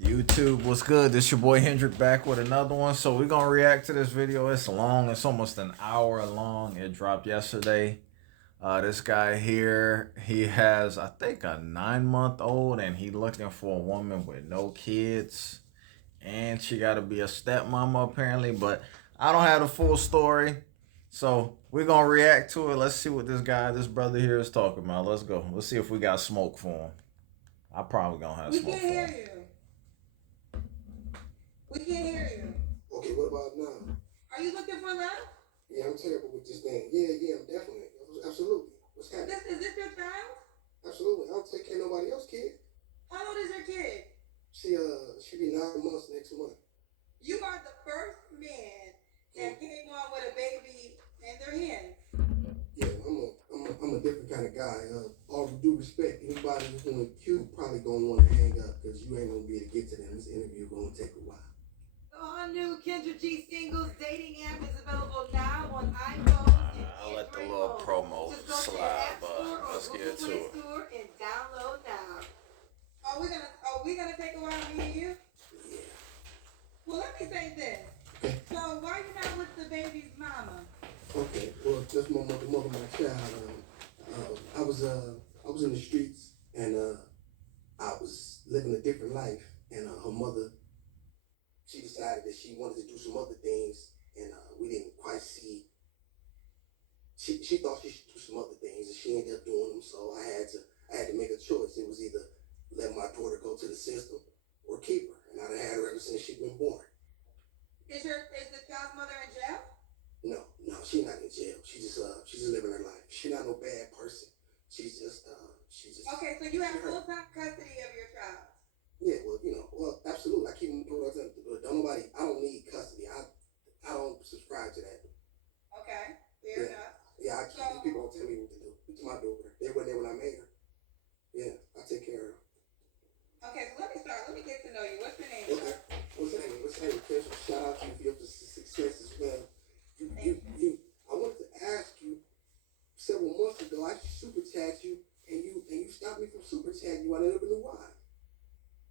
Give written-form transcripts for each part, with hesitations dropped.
YouTube, what's good? This your boy Hendrick back with another one. So we're gonna react to this video. It's long. It's almost an hour long. It dropped yesterday. This guy here, he has I think a 9 month old, and he looking for a woman with no kids, and she got to be a stepmama apparently. But I don't have the full story, so we're gonna react to it. Let's see what this brother here is talking about. Let's go. Let's see if we got smoke for him. I probably gonna have We smoke can't for hear him. you. We can't hear you. Okay, what about now? Are you looking for love? Yeah, I'm terrible with this thing. Yeah, I'm definitely. Absolutely. What's Is happening? this your child? Absolutely. I don't take care of nobody else, kid. How old is your kid? She be 9 months next month. You are the first man that came on with a baby in their hands. Yeah, I'm a different kind of guy. All due respect, anybody who's going to cue probably gonna want to hang up because you ain't gonna be able to get to them. This interview gonna take a while. The all-new Kendra G Singles dating app is available now on iPhone and I'll let the Android little phones. promo Just go to the slide, App but Store or let's get Google to Play it. Store and download now. Are we gonna take a while to meet you? Yeah. Well, let me say this. Okay. So why are you not with the baby's mama? Okay. Well, that's the mother of my child. I was in the streets and I was living a different life, and her mother, she decided that she wanted to do some other things, and we didn't quite see. She thought she should do some other things, and she ended up doing them. So I had to make a choice. It was either let my daughter go to the system or keep her, and I've had her ever since she's been born. Is the child's mother in jail? No, she's not in jail. She's just living her life. She's not no bad person. She's just. Okay, so you have full-time custody of your child. Yeah, well, absolutely. I keep them. I don't need custody. I don't subscribe to that. Okay, fair enough. Yeah, these people don't tell me what to do. It's my daughter. They weren't there when I made her. Yeah, I take care of her. Okay, so let me start. Let me get to know you. What's your name? Okay. What's her name? Chris? Shout out to you for your success as well. I wanted to ask you several months ago. I super tagged you, and you stopped me from super tagging you. I never knew why.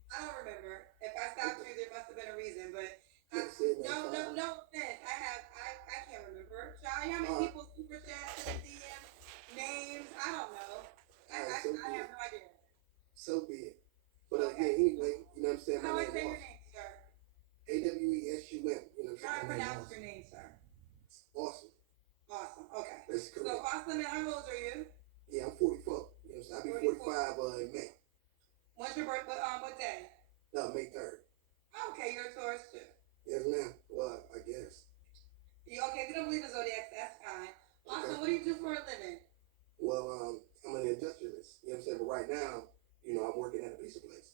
I don't remember. If I stopped you, there must have been a reason, but no offense. I can't remember. Charlie, how many people super chat to the DM names? I don't know. I have no idea. So be it. But anyway, you know what I'm saying? How do I say your name, sir? AWESUM. You know what I'm saying? How do I pronounce your name, sir? Awesome. Awesome. Okay. That's correct. So awesome. And how old are you? Yeah, I'm 44. You know what I'm saying? I'll be 45 in May. When's your birthday? What day? May 3rd. Okay, you're a Taurus too. Yes, ma'am. Well, I guess. Okay, if you don't believe in zodiac, that's fine. Also, Okay. what do you do for a living? Well, I'm an industrialist. You know what I'm saying? But right now, I'm working at a pizza place.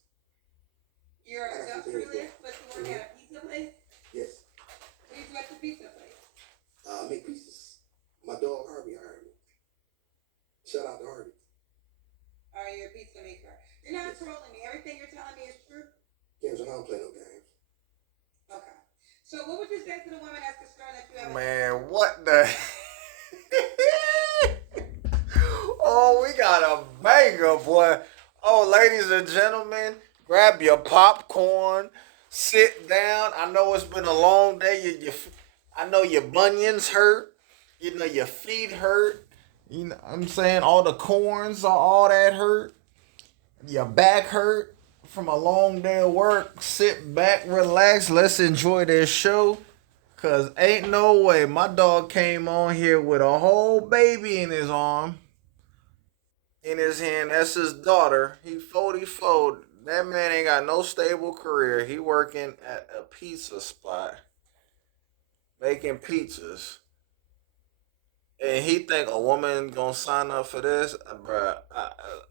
You're an industrialist, but you work at a pizza place? Yes. What do you do at the pizza place? Make pizzas. My dog Harvey hired me. Shout out to Harvey. Are you a pizza maker? You're not trolling me. Everything you're telling me is true? Games, I don't play no games. Okay. So what would you say to the woman that's concerned that you have Man, what the? Oh, we got a banger, boy. Oh, ladies and gentlemen, grab your popcorn, sit down. I know it's been a long day. I know your bunions hurt. You know your feet hurt. You know what I'm saying? All the corns are all that hurt. Your back hurt from a long day of work. Sit back, relax. Let's enjoy this show. Cause ain't no way my dog came on here with a whole baby in his arm, in his hand. That's his daughter. He 44. That man ain't got no stable career. He working at a pizza spot, making pizzas. And he think a woman gonna sign up for this, bruh.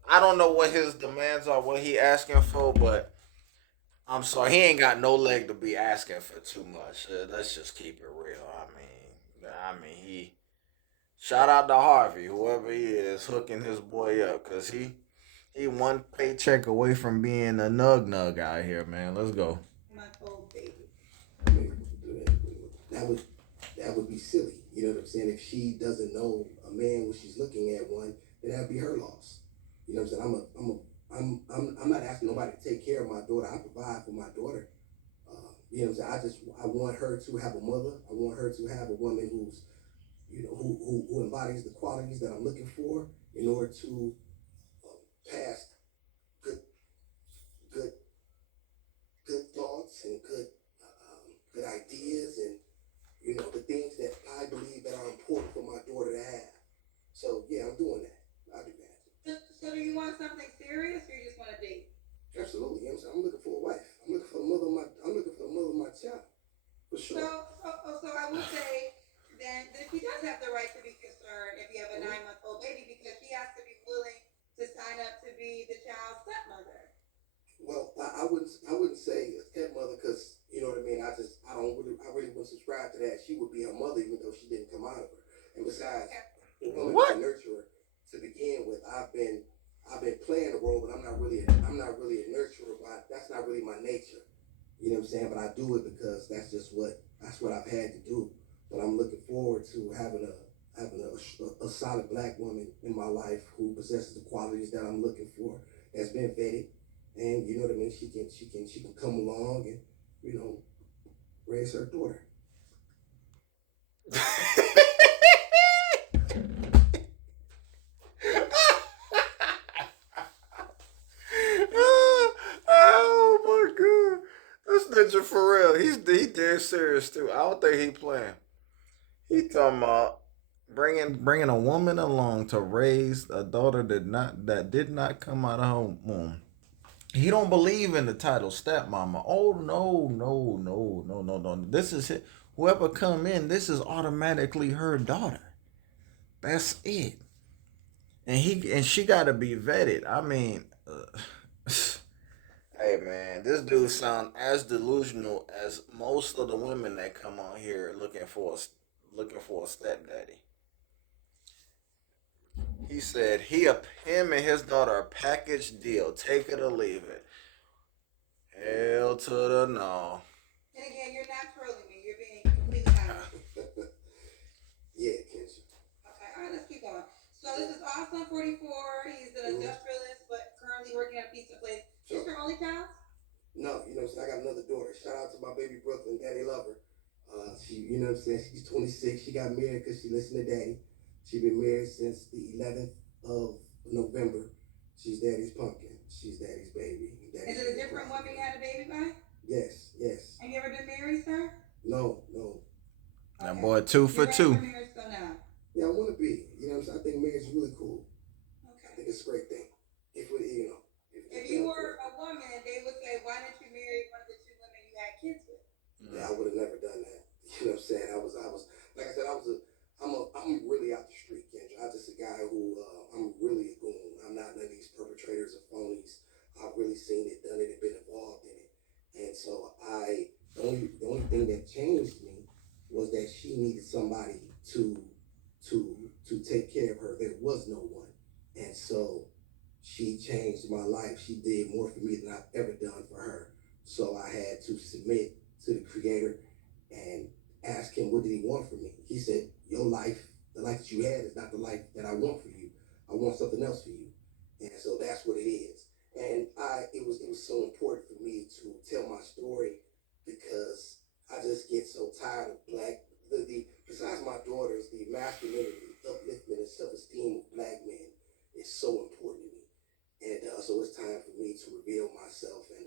I don't know what his demands are, what he asking for, but I'm sorry, he ain't got no leg to be asking for too much. Let's just keep it real. He. Shout out to Harvey, whoever he is, hooking his boy up, cause he one paycheck away from being a nug nug out here, man. Let's go. my old baby? That would that would be silly. You know what I'm saying? If she doesn't know a man when she's looking at one, then that'd be her loss. You know what I'm saying? I'm not asking nobody to take care of my daughter. I provide for my daughter. You know what I'm saying? I want her to have a mother. I want her to have a woman who's, who embodies the qualities that I'm looking for in order to pass good good good thoughts and good ideas and the things that I believe that are important for my daughter to have. So yeah, I'm doing that. I do that. So do you want something serious or you just want to date? Absolutely. You know what I'm saying? I'm looking for a wife. I'm looking for the mother of my child. For So, sure. so I will say then that she does have the right to be concerned if you have a Mhm. 9-month-old baby because she has to be willing to sign up to be the child's stepmother. Well, I wouldn't say a stepmother because you know what I mean. I really wouldn't subscribe to that. She would be her mother even though she didn't come out of her. And besides, Okay. the woman is a What? nurturer to begin with. I've been playing the role, but I'm not really a nurturer. But that's not really my nature. You know what I'm saying? But I do it because that's what I've had to do. But I'm looking forward to having a solid black woman in my life who possesses the qualities that I'm looking for. That's been vetted, and you know what I mean. She can come along and you know raise her daughter. Oh my god. This ninja for real. He dead serious too. I don't think he playing. He talking about bringing a woman along to raise a daughter that did not come out of her womb. He don't believe in the title stepmama. Oh no, no, no, no, no, no. This is it. Whoever come in, this is automatically her daughter. That's it. And she got to be vetted. I mean, hey man, this dude sound as delusional as most of the women that come on here looking for a stepdaddy. He said him and his daughter a package deal. Take it or leave it. Hell to the no. And again, you're not trolling me. You're being completely honest. Yeah, Kensha. Okay, all right, let's keep going. So this is Awesome 44. He's an industrialist, but currently working at a pizza place. Is Sure. your only child? No, you know what I'm saying? I got another daughter. Shout out to my baby Brooklyn, Daddy love her. You know what I'm saying? She's 26. She got married because she listened to Daddy. She been married since the 11th of November. She's Daddy's pumpkin. She's Daddy's baby. Is Daddy's it a baby different cry. woman you had a baby by? Yes, yes. Have you ever been married, sir? No, no. That Okay. boy two for You're ready two. for marriage so now. Yeah, I want to be. You know what I'm saying? I think marriage is really cool. I Okay. think it's a great thing. If we, If you were a woman, they would say, why didn't you marry one of the two women you had kids with? yeah, I would have never done that. You know what I'm saying? I was, like I said, I'm really out the street, Kendra. I'm just a guy who, I'm really a goon. I'm not none of these perpetrators or phonies. I've really seen it, done it, and been involved in it. And so the only thing that changed me was that she needed somebody to, to take care of her. There was no one. And so she changed my life. She did more for me than I've ever done for her. So I had to submit to the creator and ask him what did he want from me. He said, your life, the life that you had is not the life that I want for you. I want something else for you. And so that's what it is. And it was so important for me to tell my story because I just get so tired of the besides my daughters, the masculinity, upliftment, and self-esteem of black men is so important to me. And so it's time for me to reveal myself and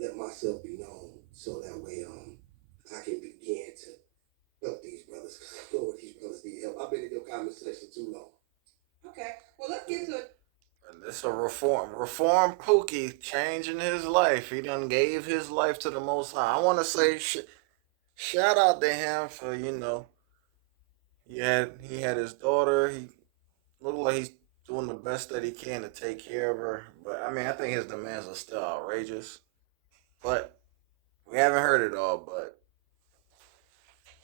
let myself be known so that way I can begin to help these brothers because I know these brothers need help. I've been in your comment section too long. Okay. Well, let's get to it. This a reform Pookie changing his life. He done gave his life to the Most High. I want to say shout out to him for he had his daughter. He looked like he's doing the best that he can to take care of her. But I mean, I think his demands are still outrageous. But we haven't heard it all. But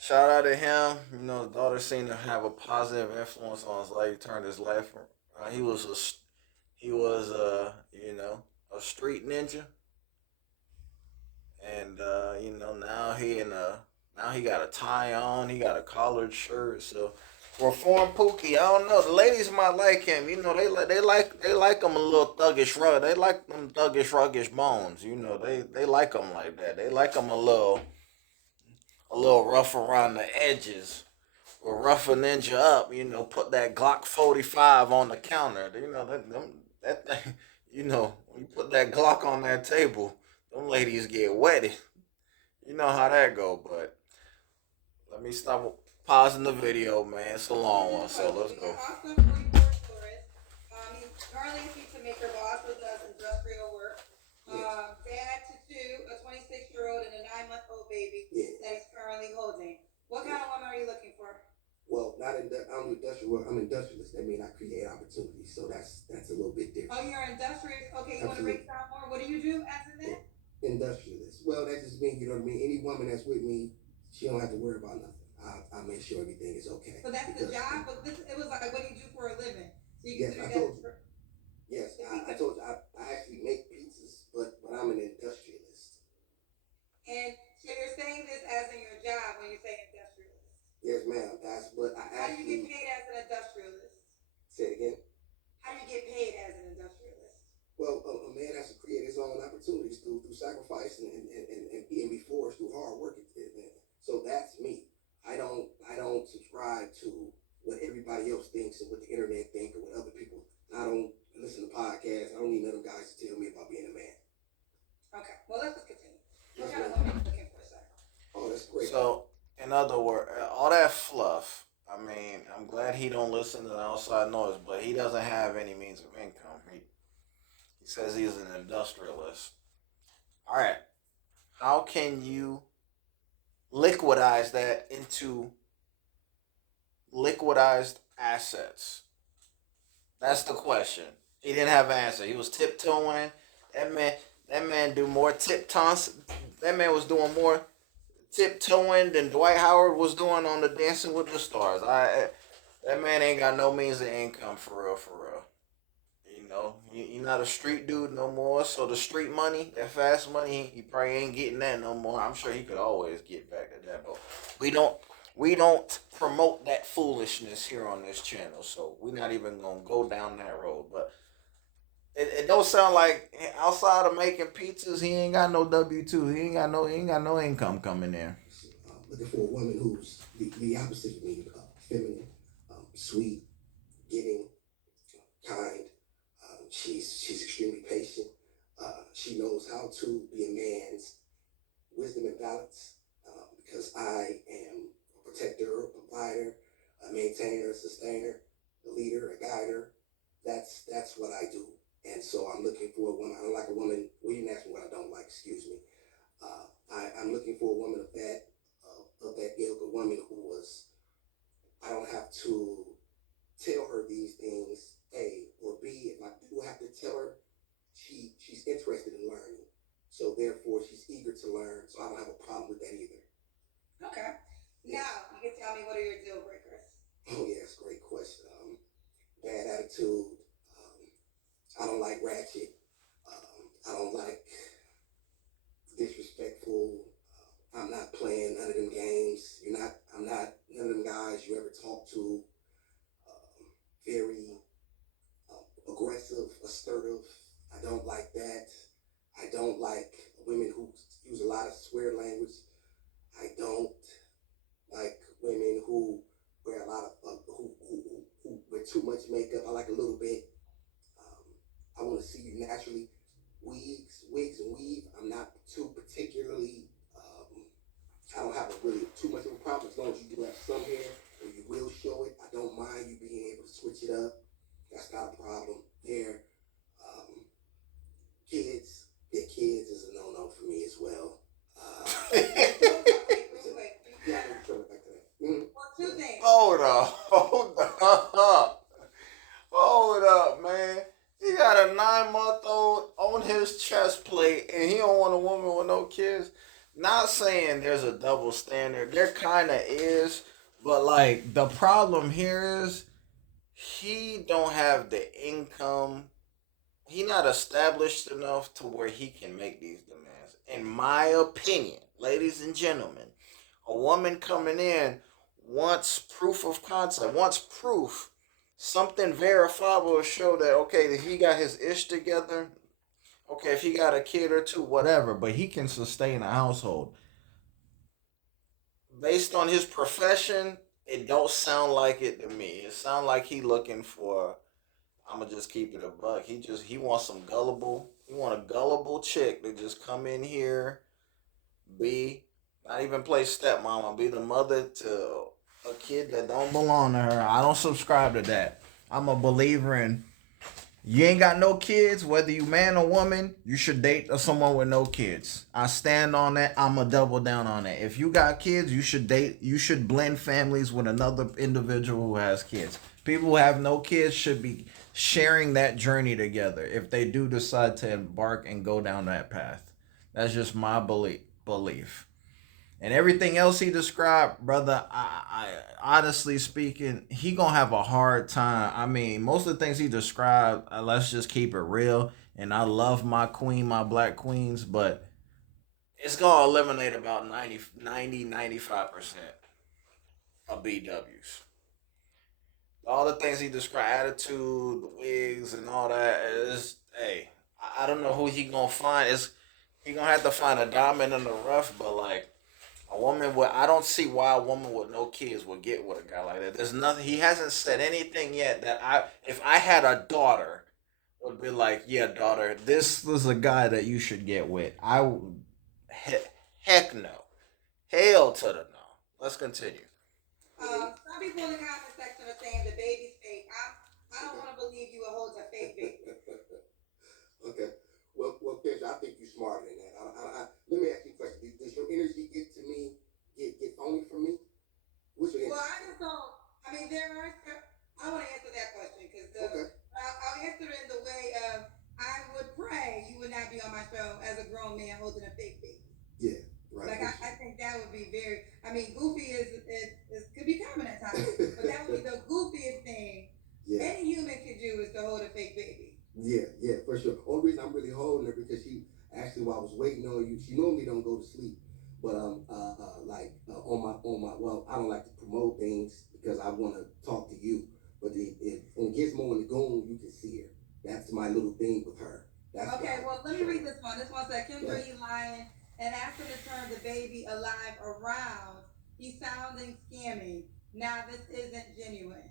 shout out to him. His daughter seemed to have a positive influence on his life. Turned his life. He was a street ninja, and now he got a tie on. He got a collared shirt. So Reformed Pookie, I don't know. The ladies might like him. You know, they like him a little thuggish rug. They like them thuggish ruggish bones. You know, they like him like that. They like him a little rough around the edges. Or rough a ninja up. You know, put that Glock 45 on the counter. You know that thing. You know, when you put that Glock on that table, them ladies get wetted. You know how that go. But let me stop pausing the video, man. It's a long one, so let's go. Awesome 44 tourist. He's currently a pizza maker, but also does industrial work. Dad to two, a 26-year-old and a 9-month-old baby that he's currently holding. What kind of woman are you looking for? Well, not in I don't do industrial work. I'm industrialist. That means I create opportunities. So that's a little bit different. Oh, you're an industrialist. Okay, you want to break down more? What do you do as in that? Industrialist. Well, that just means, you know what I mean? Any woman that's with me, she don't have to worry about nothing. I make sure everything is okay. So that's the job, but it was like, what do you do for a living? So you Yes, can I do told you. that. Yes, I told you. I actually make pizzas, but I'm an industrialist. And so you're saying this as in your job when you say industrialist. Yes, ma'am. That's what I How do you get actually paid as an industrialist? say it again. How do you get paid as an industrialist? Well, a man has to create his own opportunities through sacrifice and being before us through hard work. So that's me. I don't subscribe to what everybody else thinks and what the internet think or what other people. I don't listen to podcasts. I don't need none of them guys to tell me about being a man. Okay, well, let's just continue. What Yes, kind of ma'am. woman are you looking for, sir? Oh, that's great. So, in other words, all that fluff. I mean, I'm glad he don't listen to the outside noise, but he doesn't have any means of income. He says he's an industrialist. All right, how can you liquidize that into liquidized assets? That's the question. He didn't have an answer. He was tiptoeing. That man, that man do more tiptoes. That man was doing more tiptoeing than Dwight Howard was doing on the Dancing with the Stars. That man ain't got no means of income for real, for real. You know, he not a street dude no more. So the street money, that fast money, he probably ain't getting that no more. I'm sure he could always get back to that, but we don't we don't promote that foolishness here on this channel. So we're not even gonna go down that road. But it don't sound like outside of making pizzas, he ain't got no W-2. He ain't got no income coming in. Looking for a woman who's the opposite of me, feminine, sweet, giving, kind. She's extremely patient. She knows how to be a man's wisdom and balance because I am a protector, a provider, a maintainer, a sustainer, a leader, a guider. That's what I do. And so I'm looking for a woman. I don't like a woman. Well, you didn't ask me what I don't like. Excuse me. I'm looking for a woman of that ilk, a woman who was. I don't have to tell her these things, A or B. If I do have to tell her, she's interested in learning. So therefore, she's eager to learn. So I don't have a problem with that either. Okay. Yes. Now, you can tell me what are your deal breakers? Oh yes, great question. Bad attitude. I don't like ratchet. I don't like disrespectful. I'm not playing none of them games. I'm not none of them guys you ever talk to. Very aggressive, assertive. I don't like that. I don't like women who use a lot of swear language. I don't like women who wear a lot of who wear too much makeup. I like a little bit. I want to see you naturally. Wigs and weave. I'm not too particularly. I don't have really too much of a problem as long as you do have some hair and you will show it. I don't mind you being able to switch it up. That's not a problem there. Kids, yeah, kids is a no-no for me as well. Yeah, I'm coming back to that. Well, two things. Hold up, man. He got a 9-month-old on his chest plate, and he don't want a woman with no kids. Not saying there's a double standard. There kind of is, but like the problem here is he don't have the income. He not established enough to where he can make these demands. In my opinion, ladies and gentlemen, a woman coming in wants proof of concept, wants proof, something verifiable to show that okay, that he got his ish together. Okay, if he got a kid or two, whatever, but he can sustain a household based on his profession. It don't sound like it to me. It sound like he looking for. I'm gonna just keep it a buck. He wants some gullible. He want a gullible chick to just come in here, be not even play stepmama, be the mother to a kid that don't belong to her. I don't subscribe to that. I'm a believer in you ain't got no kids, whether you man or woman, you should date someone with no kids. I stand on that. I'm a double down on that. If you got kids, you should date. You should blend families with another individual who has kids. People who have no kids should be sharing that journey together. If they do decide to embark and go down that path, that's just my belief. And everything else he described, brother, I honestly speaking, he gonna have a hard time. I mean, most of the things he described, let's just keep it real. And I love my queen, my black queens, but it's gonna eliminate about 95% of BWs. All the things he described, attitude, the wigs, and all that is, hey, I don't know who he gonna find. Is he gonna have to find a diamond in the rough? But like, a woman with I don't see why a woman with no kids would get with a guy like that. There's nothing. He hasn't said anything yet that I if I had a daughter would be like, yeah, daughter, this is a guy that you should get with. Heck no, hell to the no. Let's continue. Some people in the comment section are saying the baby's fake. I don't want to believe you will hold a fake baby. Okay. Well, Kesha, I think you're smarter than that. Let me ask you a question. Does your energy get to me, get phony from me? What's your energy? Well, I just don't. I mean, there are. I want to answer that question because Okay. I'll answer it in the way of I would pray you would not be on my show as a grown man holding a fake baby. Yeah, right. Like I think that would be very. I mean, goofy is could be common at times, but that would be the goofiest thing Yeah. any human could do is to hold a fake baby. Yeah, for sure. Only reason I'm really holding her because she actually while I was waiting on you, she normally don't go to sleep. But on my well, I don't like to promote things because I want to talk to you. But if on Gizmo and the Goon, you can see her. That's my little thing with her. That's Okay, well, let me read this one. This one said, Kendra, Yeah. he lying, and after to turn the baby alive around, he's sounding scammy. Now, this isn't genuine.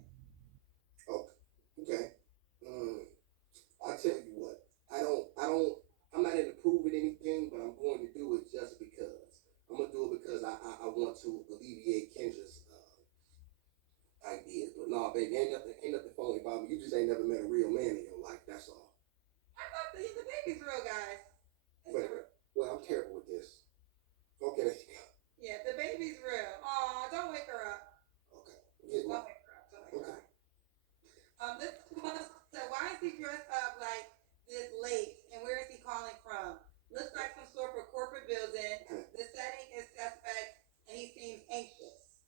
Okay. Okay. I tell you what, I'm not into proving anything, but I'm going to do it just because. I'm gonna do it because I want to alleviate Kendra's ideas. But no, baby, ain't nothing phony about me. You just ain't never met a real man in your life. That's all. I thought the baby's real, guys. Well, I'm terrible with this. Okay, there she go. Yeah, the baby's real. Aw, don't wake her up. Okay. Don't wake her up. Don't wake her up. This one said, why is he dressed up like this late, and where is he calling from? Looks like some sort of corporate building. The setting is suspect, and he seems anxious.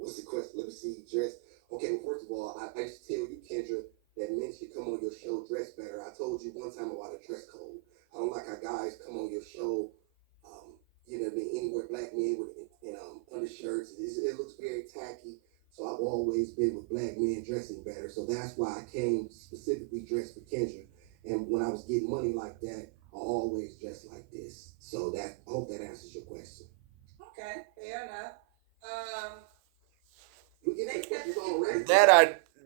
What's the question? Let me see. Dress. Okay, well, first of all, I used to tell you, Kendra, that men should come on your show dressed better. I told you one time about a dress code. I don't like how guys come on your show, you know what I mean, anywhere black men with undershirts. It looks very tacky. So I've always been with black men dressing better. So that's why I came specifically dressed for Kendra. And when I was getting money like that, I always dressed like this. So I hope that answers your question. Okay, fair enough.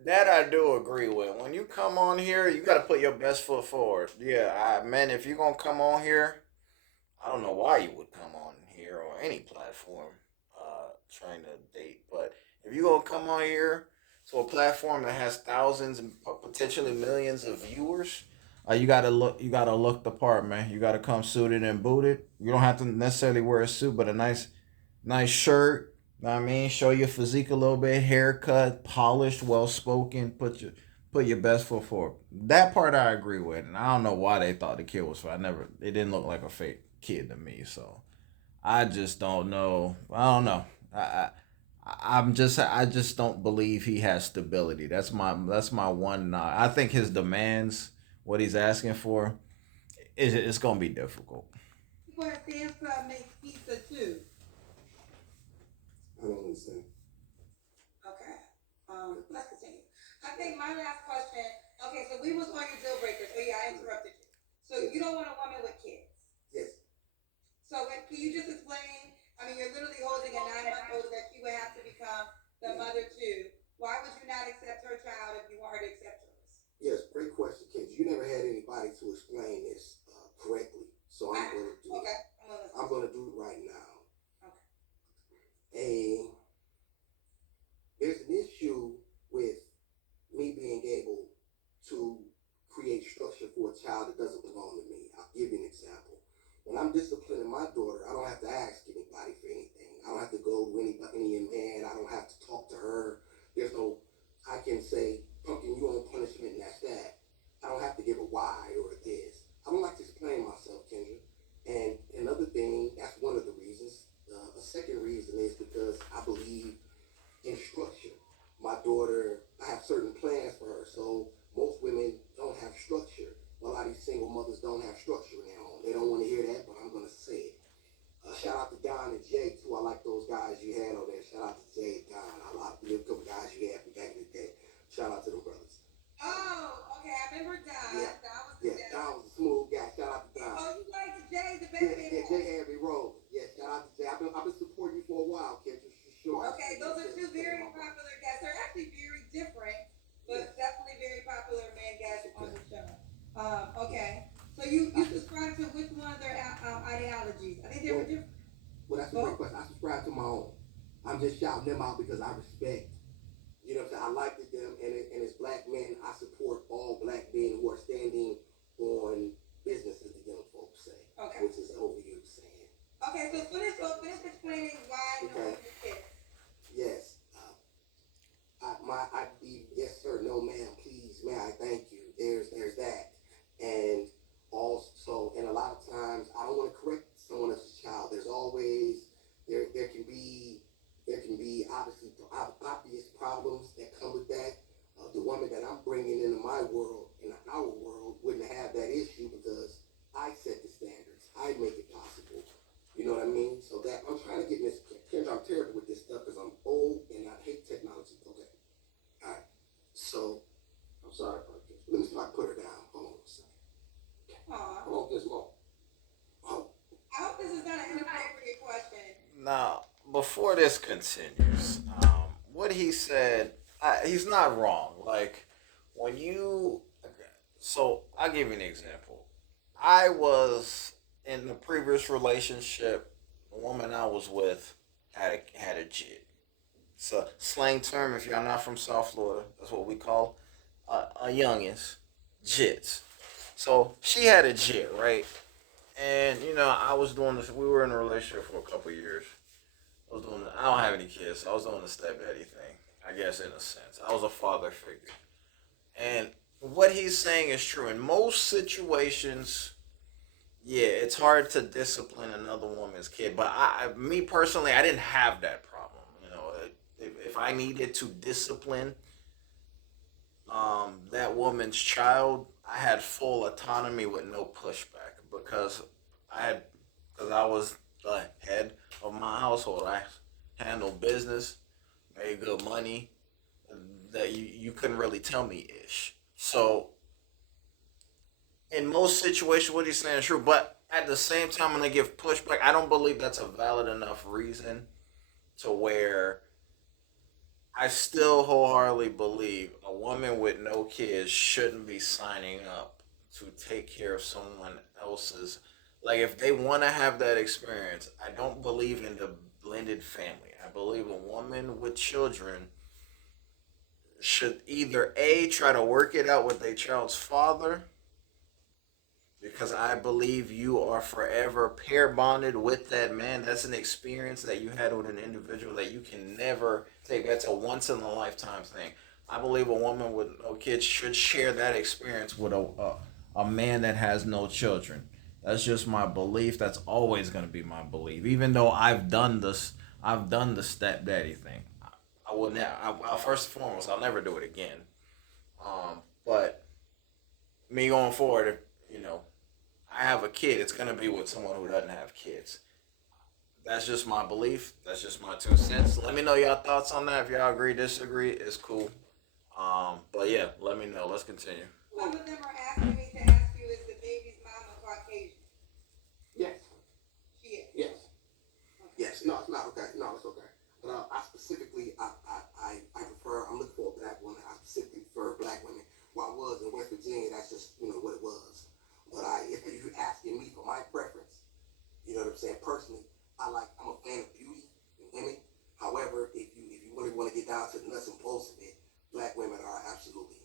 That I do agree with. When you come on here, you got to put your best foot forward. Yeah, man, if you're gonna come on here, I don't know why you would come on here or any platform trying to date, but if you're gonna come on here to a platform that has thousands and potentially millions of viewers, you gotta look the part, man. You gotta come suited and booted. You don't have to necessarily wear a suit, but a nice shirt. Know what I mean, show your physique a little bit, haircut, polished, well spoken. Put your best foot forward. That part I agree with, and I don't know why they thought the kid was fake. It didn't look like a fake kid to me. So I just don't know. I don't know. I just don't believe he has stability. That's my one. I think his demands, what he's asking for, it's gonna be difficult. Where Samsung makes pizza too. I don't understand. Okay. Let's continue. I think my last question. Okay, so we was on your deal breakers. Oh yeah, I interrupted you. So you don't want a woman with kids. Yes. So can you just explain? I mean, you're literally holding a 9-month-old that she would have to become the mother to. Why would you not accept her child if you want her to accept yours? Yes, great question, Kendra. You never had anybody to explain this correctly, so I'm going to do Okay, it. I'm going to do it right now. Okay. A There's an issue with me being able to create structure for a child that doesn't belong to me. I'll give you an example. When I'm disciplining my daughter, I don't have to ask anybody for anything. I don't have to go to any man. I don't have to talk to her. There's no, I can say, Pumpkin, you on punishment and that's that. I don't have to give a why or a this. I don't like to explain myself, Kendra. And another thing, that's one of the reasons. A second reason is because I believe in structure. My daughter, I have certain plans for her. So most women don't have structure. A lot of these single mothers don't have structure in their home. They don't want to hear that, but I'm going to say it. Shout out to Don and Jay, too. I like those guys you had on there. Shout out to Jay and Don. I like the couple guys you had from back in the day. Shout out to them brothers. Oh, okay. I remember Don. Yeah. Don was a smooth guy. Shout out to Don. Oh, you like the Jay, the Yeah, baby. Jay had me rolling. Yeah, shout out to Jay. I've been supporting you for a while, Kendra, for sure. Okay, those are two very popular guests. They're actually very different, but definitely very popular man guests on the show. Okay. So you subscribe to which one of their ideologies? I think they were different. Well, that's a great question. I subscribe to my own. I'm just shouting them out because I respect. You know what I'm saying? I like them, and as black men, I support all black men who are standing on business, as the young folks say. Okay. Which is overused saying. Okay, so finish explaining why no kids. Yes. Yes, sir. No, ma'am. Please, may I thank you. There's that, and also, and a lot of times, I don't want to correct someone else's child. There's always there can be obviously obvious problems that come with that. The woman that I'm bringing into my world, in our world, wouldn't have that issue because I set the standards. I make it possible. You know what I mean? So that I'm trying to get Miss Kendra. I'm terrible with this stuff because I'm old and I hate technology. Okay. All right. So I'm sorry about this. Let me see if I can put her down. Hold on a second. Hold on, Gizmo. Oh. I hope this is not an inappropriate question. Now, before this continues, what he said, he's not wrong. Like, when you. So, I'll give you an example. I was in the previous relationship, the woman I was with had a jit. It's a slang term if y'all not from South Florida. That's what we call a youngins, jits. So she had a jit, right? And I was doing this. We were in a relationship for a couple years. I was doing. I don't have any kids, so I was doing the stepdaddy thing. I guess in a sense, I was a father figure. And what he's saying is true. In most situations, yeah, it's hard to discipline another woman's kid. But me personally, I didn't have that problem. If I needed to discipline that woman's child, I had full autonomy with no pushback because I had because I was the head of my household. I handled business, made good money. That you couldn't really tell me ish. So in most situations, what he's saying is true. But at the same time, when I give pushback, I don't believe that's a valid enough reason to where I still wholeheartedly believe a woman with no kids shouldn't be signing up to take care of someone else's. Like, if they want to have that experience, I don't believe in the blended family. I believe a woman with children should either A, try to work it out with their child's father, because I believe you are forever pair bonded with that man. That's an experience that you had with an individual that you can never take. That's a once in a lifetime thing. I believe a woman with no kids should share that experience with a man that has no children. That's just my belief. That's always going to be my belief. Even though I've done the stepdaddy thing. I will never. First and foremost, I'll never do it again. But me going forward, if I have a kid, it's gonna be with someone who doesn't have kids. That's just my belief. That's just my 2 cents. Let me know your thoughts on that. If y'all agree, disagree, it's cool. But yeah, let me know. Let's continue. Some of them are asking me to ask you, is the baby's mama Caucasian? Yes. She is. Yes. Okay. Yes. No, it's not okay. No, it's okay. But I specifically, I prefer. I'm looking for a black woman. I specifically prefer black women. Where I was in West Virginia, that's just what it was. But if you're asking me for my preference, you know what I'm saying. Personally, I'm a fan of beauty and women. However, if you really want to get down to the nuts and bolts of it, black women are absolutely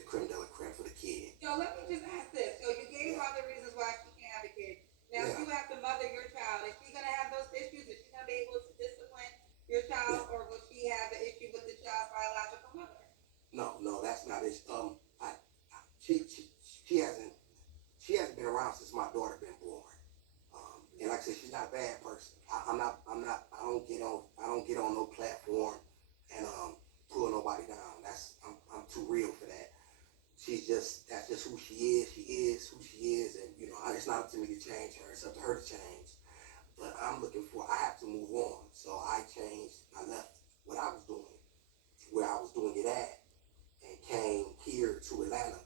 the creme de la creme for the kid. So let me just ask this. So you gave all the reasons why she can't have a kid. Now Yeah. you have to mother your child. Is she gonna have those issues? Is she gonna be able to discipline your child, or will she have an issue with the child's biological mother? No, that's not it. She, she she hasn't been around since my daughter been born. And like I said, she's not a bad person. I don't get on no platform and pull nobody down. I'm too real for that. That's just who she is. She is who she is, and it's not up to me to change her. It's up to her to change. But I have to move on. So I changed. I left what I was doing, where I was doing it at, and came here to Atlanta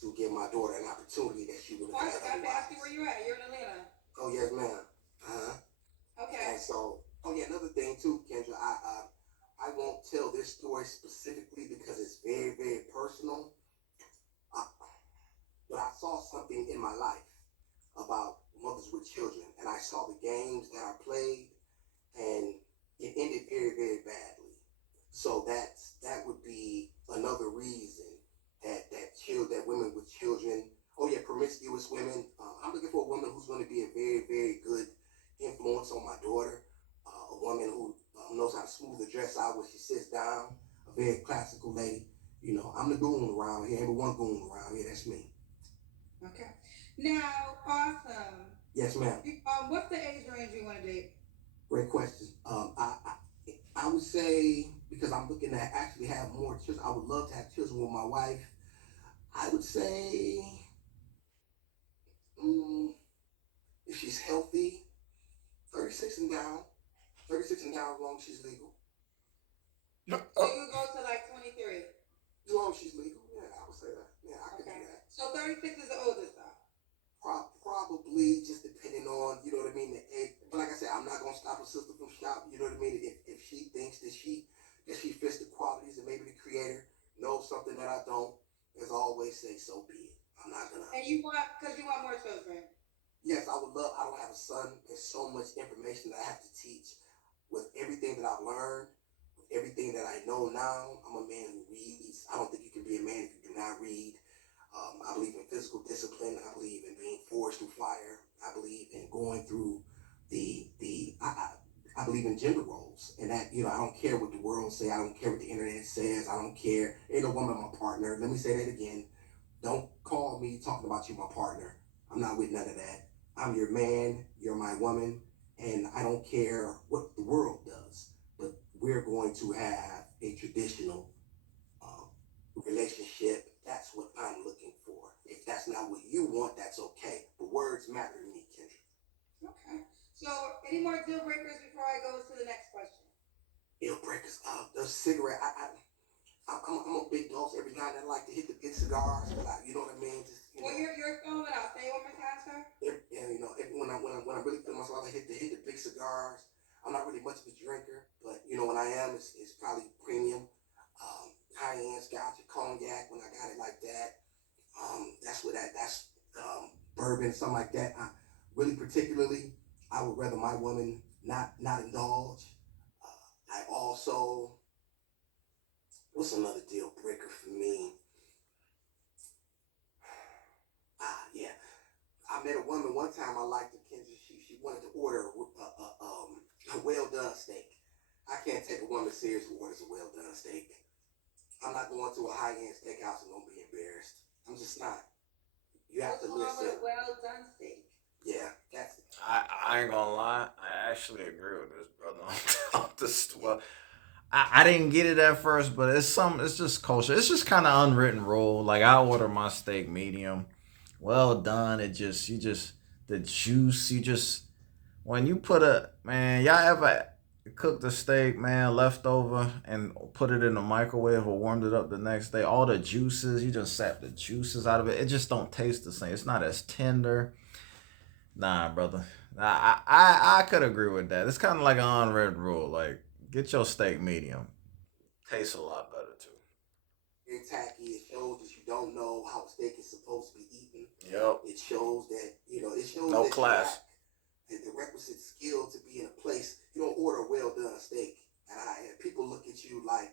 to give my daughter an opportunity that she would Oh, I have had forgot to ask you otherwise. where you're at. You're in Atlanta. Oh yes, ma'am. Uh-huh. Okay. And so, oh yeah, another thing too, Kendra, I won't tell this story specifically because it's very, very personal. Uh, but I saw something in my life about mothers with children, and I saw the games that are played, and it ended very, very badly. So that would be another reason that women with children, oh yeah, promiscuous women. I'm looking for a woman who's going to be a very, very good influence on my daughter. A woman who knows how to smooth the dress out when she sits down. A very classical lady. I'm the goon around here. Everyone goon around here. That's me. Okay. Now, awesome. Yes, ma'am. What's the age range you want to date? Great question. I would say, because I'm looking to actually have more children, I would love to have children with my wife. I would say, mm, if she's healthy, 36 and down. 36 and down as long as she's legal. So you go to like 23. As long as she's legal, yeah, I would say that. Yeah, I could do that. So 36 is the oldest though. Probably just depending on, you know what I mean, the age. But like I said, I'm not gonna stop a sister from shop. You know what I mean? If she thinks that she fits the qualities and maybe the creator knows something that I don't, as I always say, so be it. I'm not gonna. And because you want more children. Yes, I would love. I don't have a son. There's so much information that I have to teach. With everything that I've learned, with everything that I know now, I'm a man who reads. I don't think you can be a man if you do not read. I believe in physical discipline. I believe in being forged through fire. I believe in going through I believe in gender roles, and that I don't care what the world say. I don't care what the internet says. I don't care. Ain't no woman my partner. Let me say that again. Don't call me talking about you my partner. I'm not with none of that. I'm your man. You're my woman, and I don't care what the world does. But we're going to have a traditional um, relationship. That's what I'm looking for. If that's not what you want, that's okay. But words matter to me, Kendra. Okay. So, any more deal breakers before I go to the next question? Deal breakers. The cigarette. I'm a big dog. Every guy that like to hit the big cigars, but you know what I mean. Just, well, you're throwing it out. Say it one more time, sir. And when I really feel myself, I hit the big cigars. I'm not really much of a drinker, but when I am, it's probably premium, high end Scotch, cognac. When I got it like that, that's bourbon, something like that. Really particularly, I would rather my woman not indulge. I also, what's another deal breaker for me? Yeah, I met a woman one time. I liked her, Kendra. She wanted to order a well done steak. I can't take a woman serious who orders a well done steak. I'm not going to a high end steakhouse and gonna be embarrassed. I'm just not. You have to What's wrong listen. with a well done steak? Yeah, that's it. I ain't gonna lie. I actually agree with this brother. Well, I didn't get it at first, but it's just culture. It's just kind of unwritten rule. Like I order my steak medium, well done. It just you just the juice. You just when you put a man, y'all ever cooked a steak, man, leftover, and put it in the microwave or warmed it up the next day? All the juices, you just sap the juices out of it. It just don't taste the same. It's not as tender. Nah, brother. I could agree with that. It's kind of like an unread rule. Like, get your steak medium. Tastes a lot better too. Very tacky. It shows that you don't know how a steak is supposed to be eaten. Yep. It shows that it shows No that you class. lack the requisite skill to be in a place. You don't order a well done steak, and people look at you like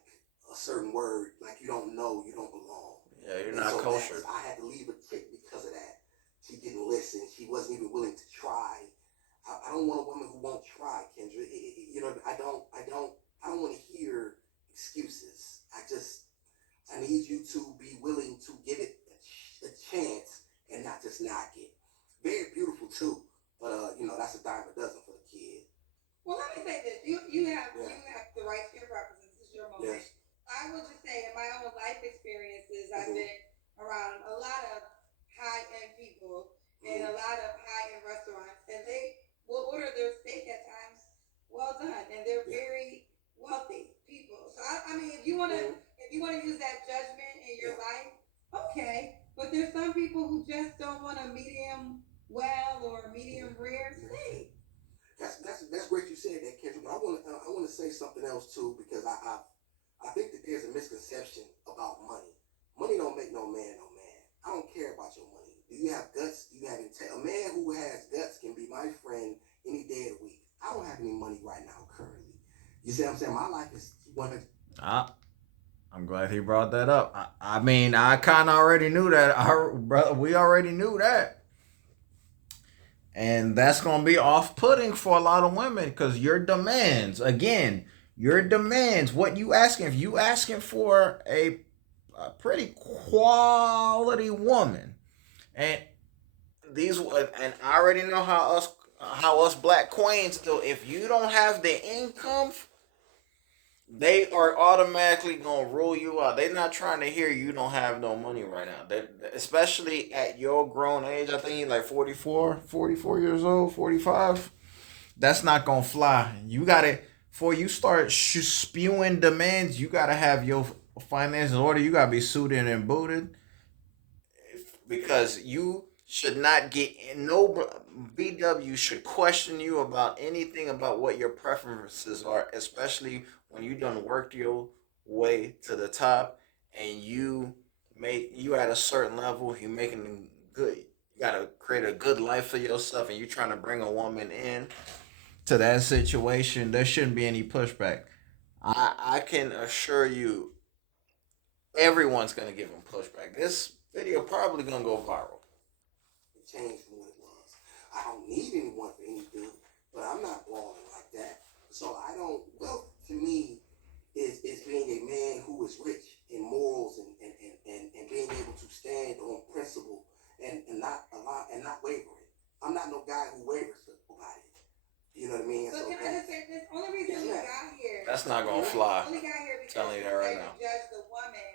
a certain word, like you don't know, you don't belong. Yeah, you're And not so kosher. I had to leave a chick because of that. She didn't listen. She wasn't even willing to try. I don't want a woman who won't try, Kendra. I don't want to hear excuses. I need you to be willing to give it a chance and not just knock it. Very beautiful too, but that's a dime a dozen for the kid. Well, let me say this: you have the right to your preferences. This is your moment. Yes. I will just say, in my own life experiences, I've Mm-hmm. been around a lot of high end people in a Mm-hmm. lot of high end restaurants, and they will order their steak at times well done, and they're Yeah. very wealthy people. So I mean, if you want to use that judgment in your Yeah. life, okay. But there's some people who just don't want a medium well or medium rare steak. That's great you said that, Kendra. But I want to say something else too because I think that there's a misconception about money. Money don't make no man no man. I don't care about your money. Do you have guts? Do you have intent? A man who has guts can be my friend any day of the week. I don't have any money right now currently. You see what I'm saying? My life is one. Ah, I'm glad he brought that up. I mean, I kind of already knew that. Brother, we already knew that. And that's going to be off putting for a lot of women because your demands, again, your demands, what you asking, if you asking for a pretty quality woman, and and I already know how us black queens do. If you don't have the income, they are automatically gonna rule you out. They're not trying to hear you don't have no money right now. Especially at your grown age. I think you're like 44 years old, 45. That's not gonna fly. You gotta before you start spewing demands. You gotta have your finances in order. You gotta be suited and booted because you should not get no BW should question you about anything about what your preferences are, especially when you done worked your way to the top and you at a certain level, you making good. You gotta create a good life for yourself, and you trying to bring a woman in to that situation. There shouldn't be any pushback. I can assure you, everyone's gonna give him pushback. This video probably gonna go viral. It changed from what it was. I don't need anyone for anything, but I'm not balling like that. So I don't. Wealth to me is being a man who is rich in morals and being able to stand on principle and not allow and not wavering. I'm not no guy who wavers for nobody. You know what I mean? So can I just say this? Only reason yes, we ma'am. got here. That's not gonna Yeah. fly. Only got here I'm because telling you you that right said now. you judged the woman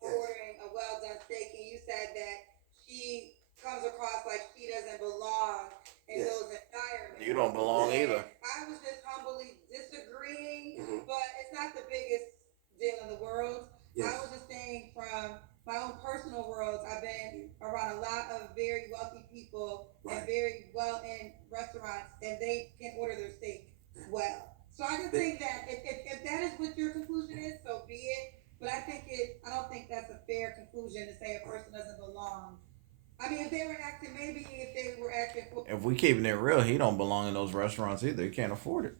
for Yes. ordering a well done steak, and you said that she comes across like she doesn't belong in Yes. those environments. You don't belong And either. I was just humbly disagreeing, Mm-hmm. but it's not the biggest deal in the world. Yes. I was just saying from my own personal worlds, I've been around a lot of very wealthy people and Right. very well in restaurants, and they can order their steak well. So I just think that if that is what your conclusion is, so be it. But I don't think that's a fair conclusion to say a person doesn't belong. I mean, if they were acting, maybe if they were acting for. If we keeping it real, he don't belong in those restaurants either. He can't afford it.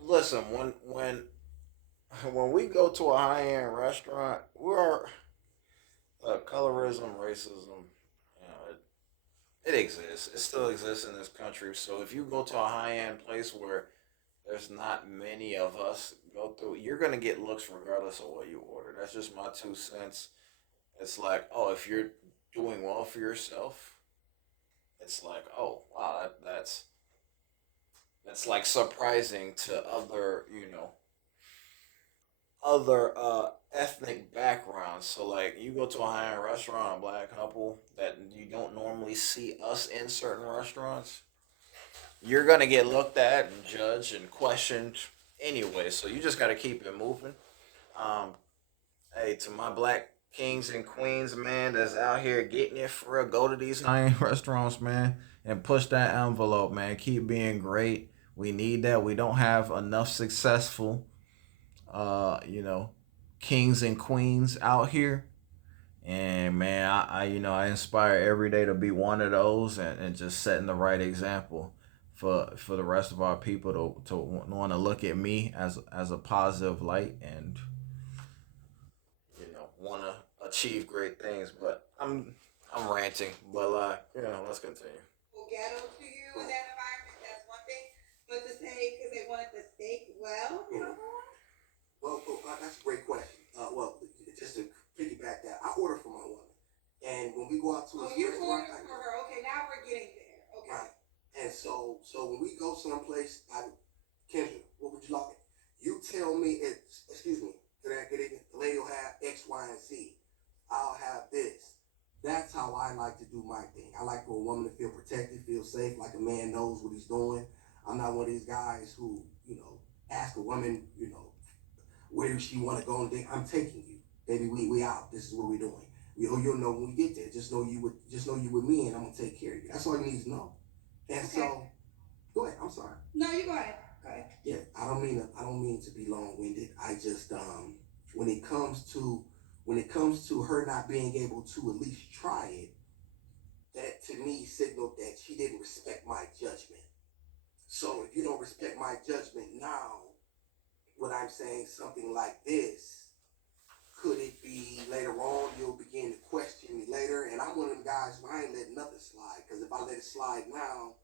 Listen, when we go to a high end restaurant, we're colorism, racism, it exists. It still exists in this country. So if you go to a high end place where there's not many of us go through, you're gonna get looks regardless of what you order. That's just my 2 cents. It's like, oh, if you're doing well for yourself, it's like, oh wow, that's like surprising to other ethnic backgrounds. So like you go to a high end restaurant, a black couple that you don't normally only see us in certain restaurants, you're gonna get looked at and judged and questioned anyway. So you just gotta keep it moving. Um, Hey, to my black kings and queens, man, that's out here getting it for real, go to these high-end restaurants, man, and push that envelope, man. Keep being great. We need that. We don't have enough successful, you know, kings and queens out here. And man, I inspire every day to be one of those, and just setting the right example for the rest of our people to want to look at me as a positive light, and want to achieve great things. But I'm ranting. But let's continue. Ghetto to you in that environment, that's one thing. But to say because they wanted the steak well, you know? That's a great question. Just to piggyback that, I order for my woman, and when we go out to a You restaurant, ordered for her. Okay, now we're getting there. Okay. right. And so when we go someplace, Kendra, what would you like? You tell me. Excuse me. Good evening. The lady will have X, Y, and Z. I'll have this. That's how I like to do my thing. I like for a woman to feel protected, feel safe, like a man knows what he's doing. I'm not one of these guys who, ask a woman, where does she want to go and think I'm taking you, baby. We out. This is what we're doing. You'll know when we get there. Just know you with me, and I'm gonna take care of you. That's all you need to know. And Okay. so, go ahead. I'm sorry. No, you go ahead. Go ahead. Yeah, I don't mean to be long winded. I just when it comes to her not being able to at least try it, that to me signaled that she didn't respect my judgment. So if you don't respect my judgment now, when I'm saying something like this, could it be later on you'll begin to question me later? And I'm one of them guys who I ain't letting nothing slide. Because if I let it slide now,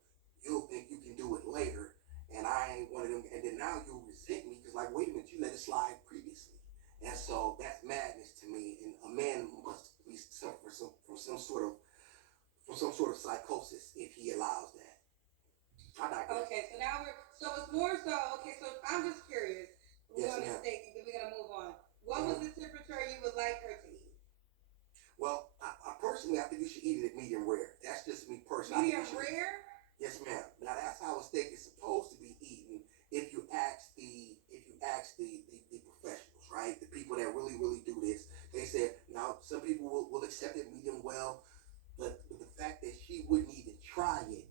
you'll think you can do it later. And I ain't one of them. And then now you'll resent me because, like, wait a minute, you let it slide previously. And so that's madness to me. And a man must be suffer from some sort of psychosis if he allows that. Okay, so it's more so. Okay, so I'm just curious. We're Yes, going to ma'am. steak, and then we're gonna move on. What was the temperature you would like her to eat? Well, I personally, I think you should eat it at medium rare. That's just me personally. Medium rare? Yes, ma'am. Now that's how a steak is supposed to be eaten. If you ask the professionals, right, the people that really do this, they said now some people will accept it medium well, but the fact that she wouldn't even try it,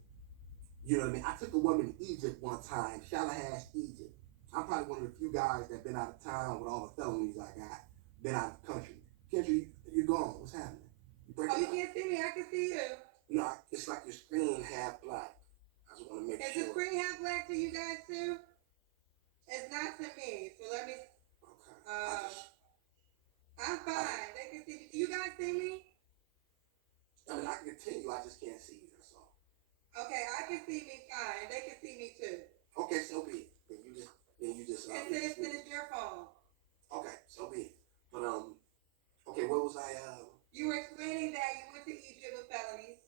you know what I mean? I took a woman to Egypt one time, Shalahash, Egypt. I'm probably one of the few guys that been out of town with all the felonies I got, been out of the country. Kendra, you're gone. What's happening? You can't see me. I can see you. No, it's like your screen half black. I just want to make sure. Is the screen half black to you guys too? It's not to me. So let me. Okay. I'm fine. They can see me. Do you guys see me? I mean, I can continue. I just can't see you. That's all. Okay, I can see me fine. They can see me too. Okay, so be it. Then you just. It's your phone. Okay, so be it. But okay, what was I? You were explaining that you went to Egypt with felonies.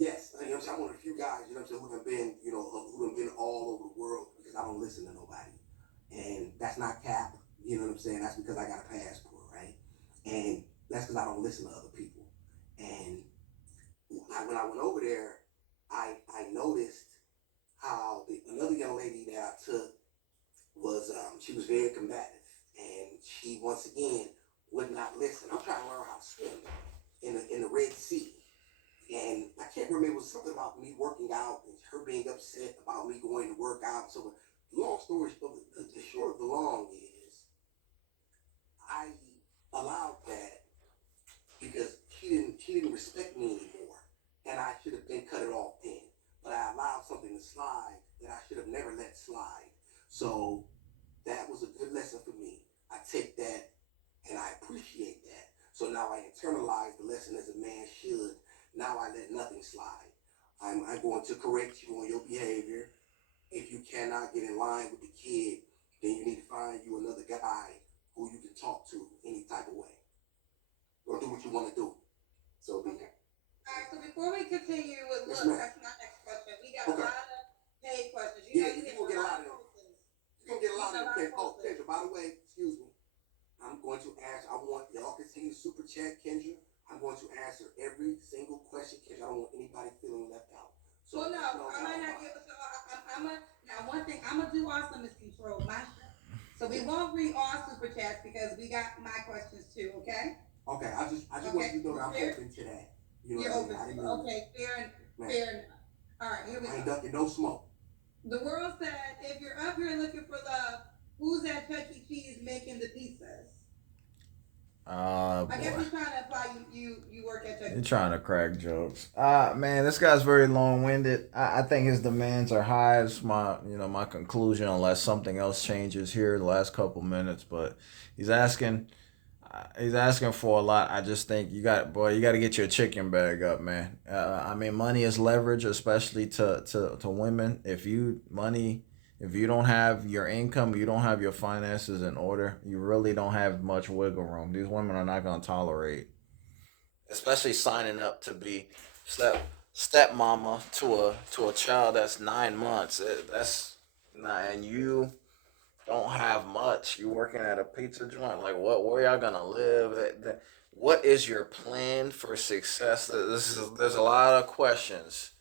Yes, you know what I'm saying. I'm one of the few guys, you know what I'm saying, who have been all over the world because I don't listen to nobody, and that's not cap. You know what I'm saying? That's because I got a passport, right? And that's because I don't listen to other people. And when I went over there, I noticed how another young lady that I took was she was very combative, and she once again would not listen. I'm trying to learn how to swim in the Red Sea, and I can't remember, it was something about me working out and her being upset about me going to work out. So the long story, the short of the long is I allowed that because she didn't respect me anymore, and I should have been cut it off then. But I allowed something to slide that I should have never let slide. So that was a good lesson for me. I take that and I appreciate that. So now I internalize the lesson as a man should. Now I let nothing slide. I'm going to correct you on your behavior. If you cannot get in line with the kid, then you need to find you another guy who you can talk to any type of way. Or do what you want to do. So be it. All right, so before we continue with Yes, look, ma'am. that's my next question. We got Okay. a lot of paid questions. Yeah, You you're get going to get a lot of them. questions. You're going to get a lot of them. You get a lot of Kendra, by the way, excuse me. I'm going to ask, I want y'all continue to super chat Kendra. I'm going to answer every single question, Kendra. I don't want anybody Well, no, I might not get. So I'm a now one thing I'm gonna do also is control my show. So we won't read all super chats because we got my questions too. Okay. Okay, I just want Okay. you to know that I'm Fair. open to that. You know You're what I mean? open I to didn't it. mean, Okay. man, Fair enough. All right. Here we I ain't go. ducking no smoke. The world said, if you're up here looking for love, who's at Chuck E. Cheese making the pizzas? I guess Boy. he's trying to imply you work at Chuck E. You're Cheese. trying to crack jokes. Man, this guy's very long winded. I think his demands are high. It's my conclusion, unless something else changes here the last couple minutes. But he's asking, he's asking for a lot. I just think you got to get your chicken bag up, man. I mean, money is leverage, especially to women. If you don't have your income, you don't have your finances in order. You really don't have much wiggle room. These women are not going to tolerate, especially signing up to be stepmama to a child that's 9 months. That's not, and you don't have much. You working at a pizza joint. Like what? Where y'all gonna live? What is your plan for success? There's a lot of questions.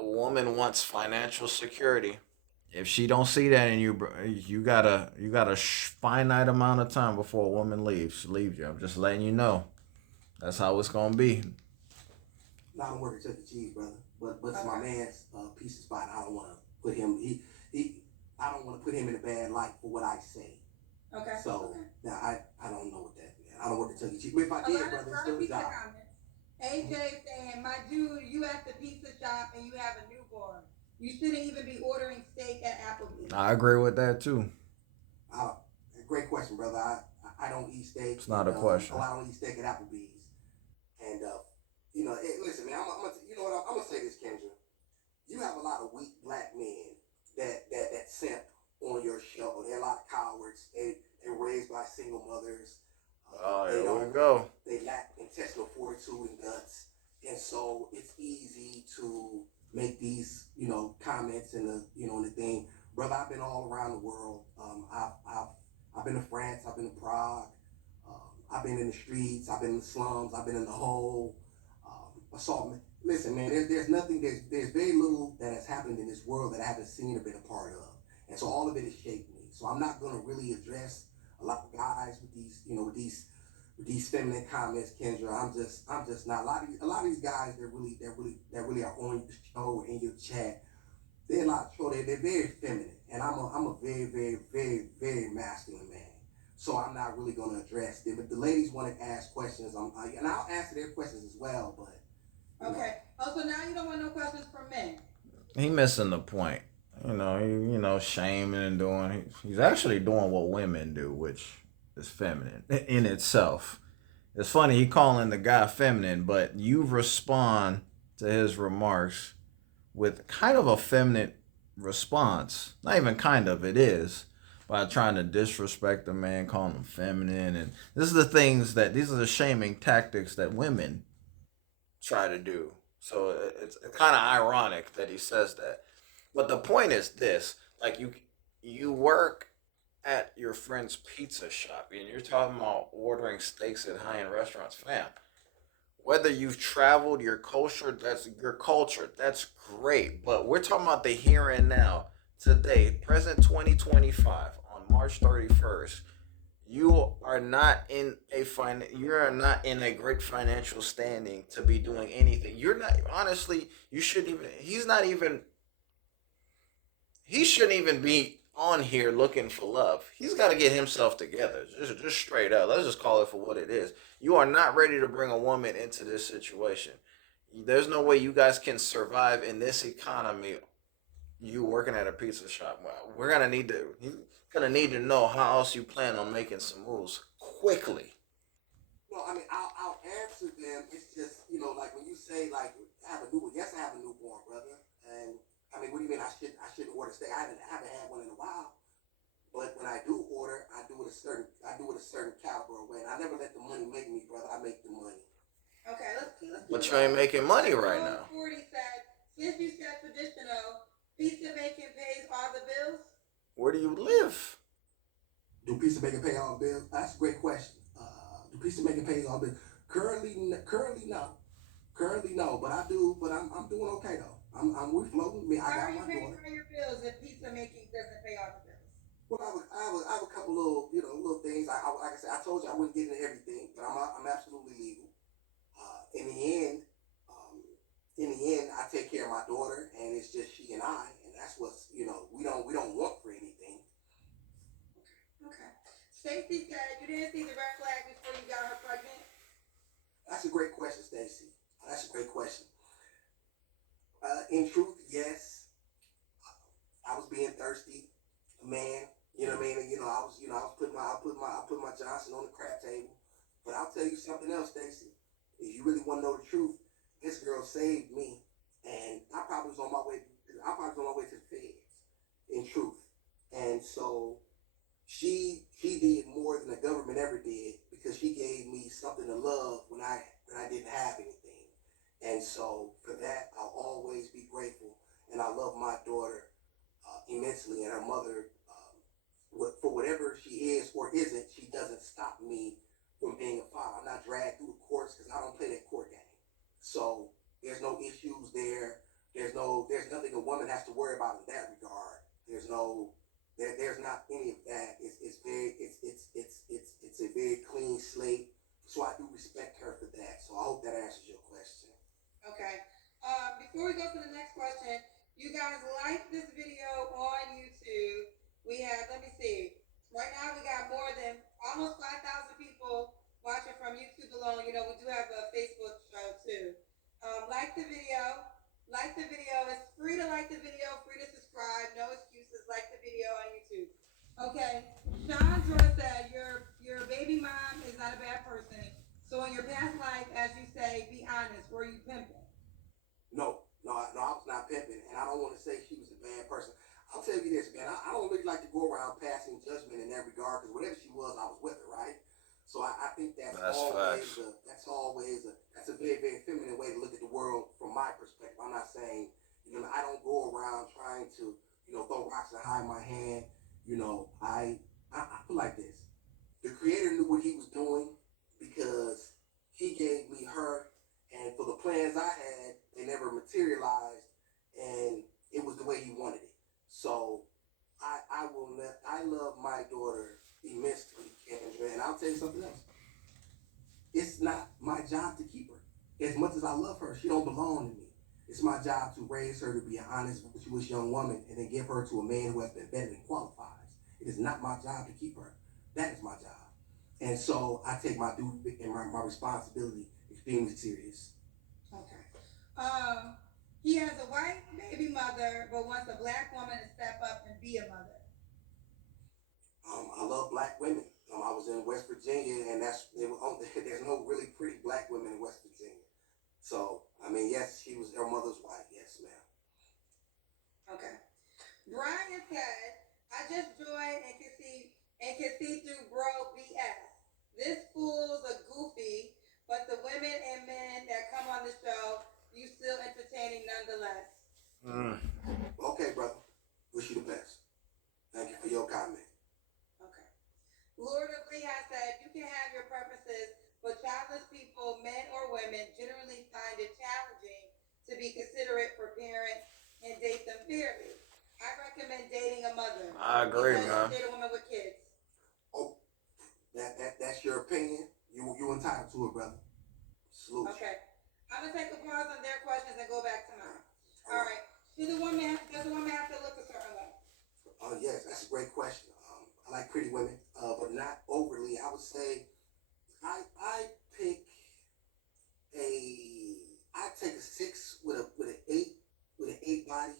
A woman wants financial security. If she don't see that in you, you got a finite amount of time before a woman leaves you. I'm just letting you know. That's how it's gonna be. Not gonna work at Chuck E. Cheese, brother. But it's my man's piece of spot. I don't want to put him. He. I don't want to put him in a bad light for what I say. Okay. So Okay. now I don't know what that. Man. I don't work at Chuck E. Cheese. But if I did, brother, it's still a pizza job. comments. AJ saying, my dude, you at the pizza shop and you have a newborn. You shouldn't even be ordering steak at Applebee's. I agree with that too. Great question, brother. I don't eat steak. It's not a question. I don't eat steak at Applebee's. And listen, man. You know what? I'm gonna say this, Kendra. You have a lot of weak black men that simp on your show. They're a lot of cowards. They're raised by single mothers. Here we go. They lack intestinal fortitude and guts, and so it's easy to make these comments and the thing. Brother, I've been all around the world. I've been to France. I've been to Prague. I've been in the streets. I've been in the slums. I've been in the hole. Assault. Listen, man. There's nothing. There's very little that has happened in this world that I haven't seen or been a part of, and so all of it has shaped me. So I'm not going to really address a lot of guys with these feminine comments, Kendra. I'm just not. A lot of these guys that really are on your show in your chat. They're not true. They're very feminine, and I'm a very, very, very, very masculine man. So I'm not really going to address them. If the ladies want to ask questions, and I'll answer their questions as well. But okay. Oh, so now you don't want no questions from men. He missing the point. Shaming and doing. He's actually doing what women do, which is feminine in itself. It's funny he calling the guy feminine, but you respond to his remarks with kind of a feminine response. Not even kind of, it is. By trying to disrespect the man, calling him feminine, and these are the shaming tactics that women try to do. So it's kind of ironic that he says that. But the point is this: like you work at your friend's pizza shop, and you're talking about ordering steaks at high-end restaurants, fam. Whether you've traveled your culture, that's great. But we're talking about the here and now, today, present 2025, on March 31st. You are not in a great financial standing to be doing anything. You're not, honestly, you shouldn't even he shouldn't even be on here looking for love. He's got to get himself together. Just straight up. Let's just call it for what it is. You are not ready to bring a woman into this situation. There's no way you guys can survive in this economy. You working at a pizza shop. Well, he's gonna need to know how else you plan on making some moves quickly. no, I mean I'll answer them. It's just like when you say like I have a newborn. Yes, I have a newborn, brother. And I mean, what do you mean I should order steak? I haven't had one in a while. But when I do order, I do it a certain caliber of way. And I never let the money make me, brother. I make the money. Okay, let's keep But you ain't making money right now. 40 said, since you said traditional, pizza making pays all the bills? Where do you live? Do pizza making pay all the bills? That's a great question. Do pizza making pay all the bills? Currently, no. Currently, no, but I do. But I'm doing okay though. We're floating. Me, I How are got you my paying daughter. for your bills if pizza making doesn't pay all the bills? Well, I have a couple little, little things. Like I said, I told you I wouldn't get into everything, but I'm absolutely legal. In the end, um, I take care of my daughter, and it's just she and I, and that's what's, we don't want for anything. Okay. Stacy said you didn't see the red flag before you got her pregnant. That's a great question, Stacy. That's a great question. In truth, yes, I was being thirsty, man. You know what I mean? And, I put my Johnson on the crap table. But I'll tell you something else, Stacy. If you really want to know the truth, this girl saved me, and I probably was on my way. I probably was on my way to the feds. In truth, and so she did more than the government ever did because she gave me something to love when I didn't have anything. And so for that, I'll always be grateful. And I love my daughter immensely, and her mother, for whatever she is or isn't, she doesn't stop me from being a father. I'm not dragged through the courts because I don't play that court game. So there's no issues there. There's nothing a woman has to worry about in that regard. There's not any of that. It's a very clean slate. So I do respect her for that. So I hope that answers your question. Okay. Before we go to the next question, you guys like this video on YouTube. We have, let me see. Right now we got more than almost 5,000 people watching from YouTube alone. You know, we do have a Facebook show too. Like the video. Like the video. It's free to like the video, free to subscribe. No excuses. Like the video on YouTube. Okay. Chandra said your baby mom is not a bad person. So in your past life, as you say, be honest. Were you pimping? No, I was not pimping, and I don't want to say she was a bad person. I'll tell you this, man. I don't really like to go around passing judgment in that regard because whatever she was, I was with her, right? So I think that's a very very feminine way to look at the world from my perspective. I'm not saying I don't go around trying to throw rocks and hide my hand. I feel like this. The creator knew what he was doing because he gave me her, and for the plans I had, they never materialized, and it was the way he wanted it. So I love my daughter immensely, Kendra, and I'll tell you something else. It's not my job to keep her. As much as I love her, she don't belong to me. It's my job to raise her to be an honest, virtuous young woman and then give her to a man who has been vetted and qualifies. It is not my job to keep her. That is my job. And so I take my duty and my responsibility extremely serious. Okay. He has a white baby mother, but wants a black woman to step up and be a mother. I love black women. I was in West Virginia, and there's no really pretty black women in West Virginia. So I mean, yes, her mother's white. Yes, ma'am. Okay. Brian said, "I just joined and can see through bro BS. This fool's a goofy, but the women and men that come on the show, you still entertaining nonetheless." Okay, brother. Wish you the best. Thank you for your comment. Okay. Lord of Lehigh said, "You can have your preferences, but childless people, men or women, generally find it challenging to be considerate for parents and date them fairly. I recommend dating a mother." I agree, man. Date a woman with kids. Oh, that's your opinion. You entitled to it, brother. Salute. Okay. I'm gonna take a pause on their questions and go back to mine. All right. Does a woman have to look a certain way? Yes, that's a great question. I like pretty women, but not overly. I would say I pick I take a 6 with an eight body.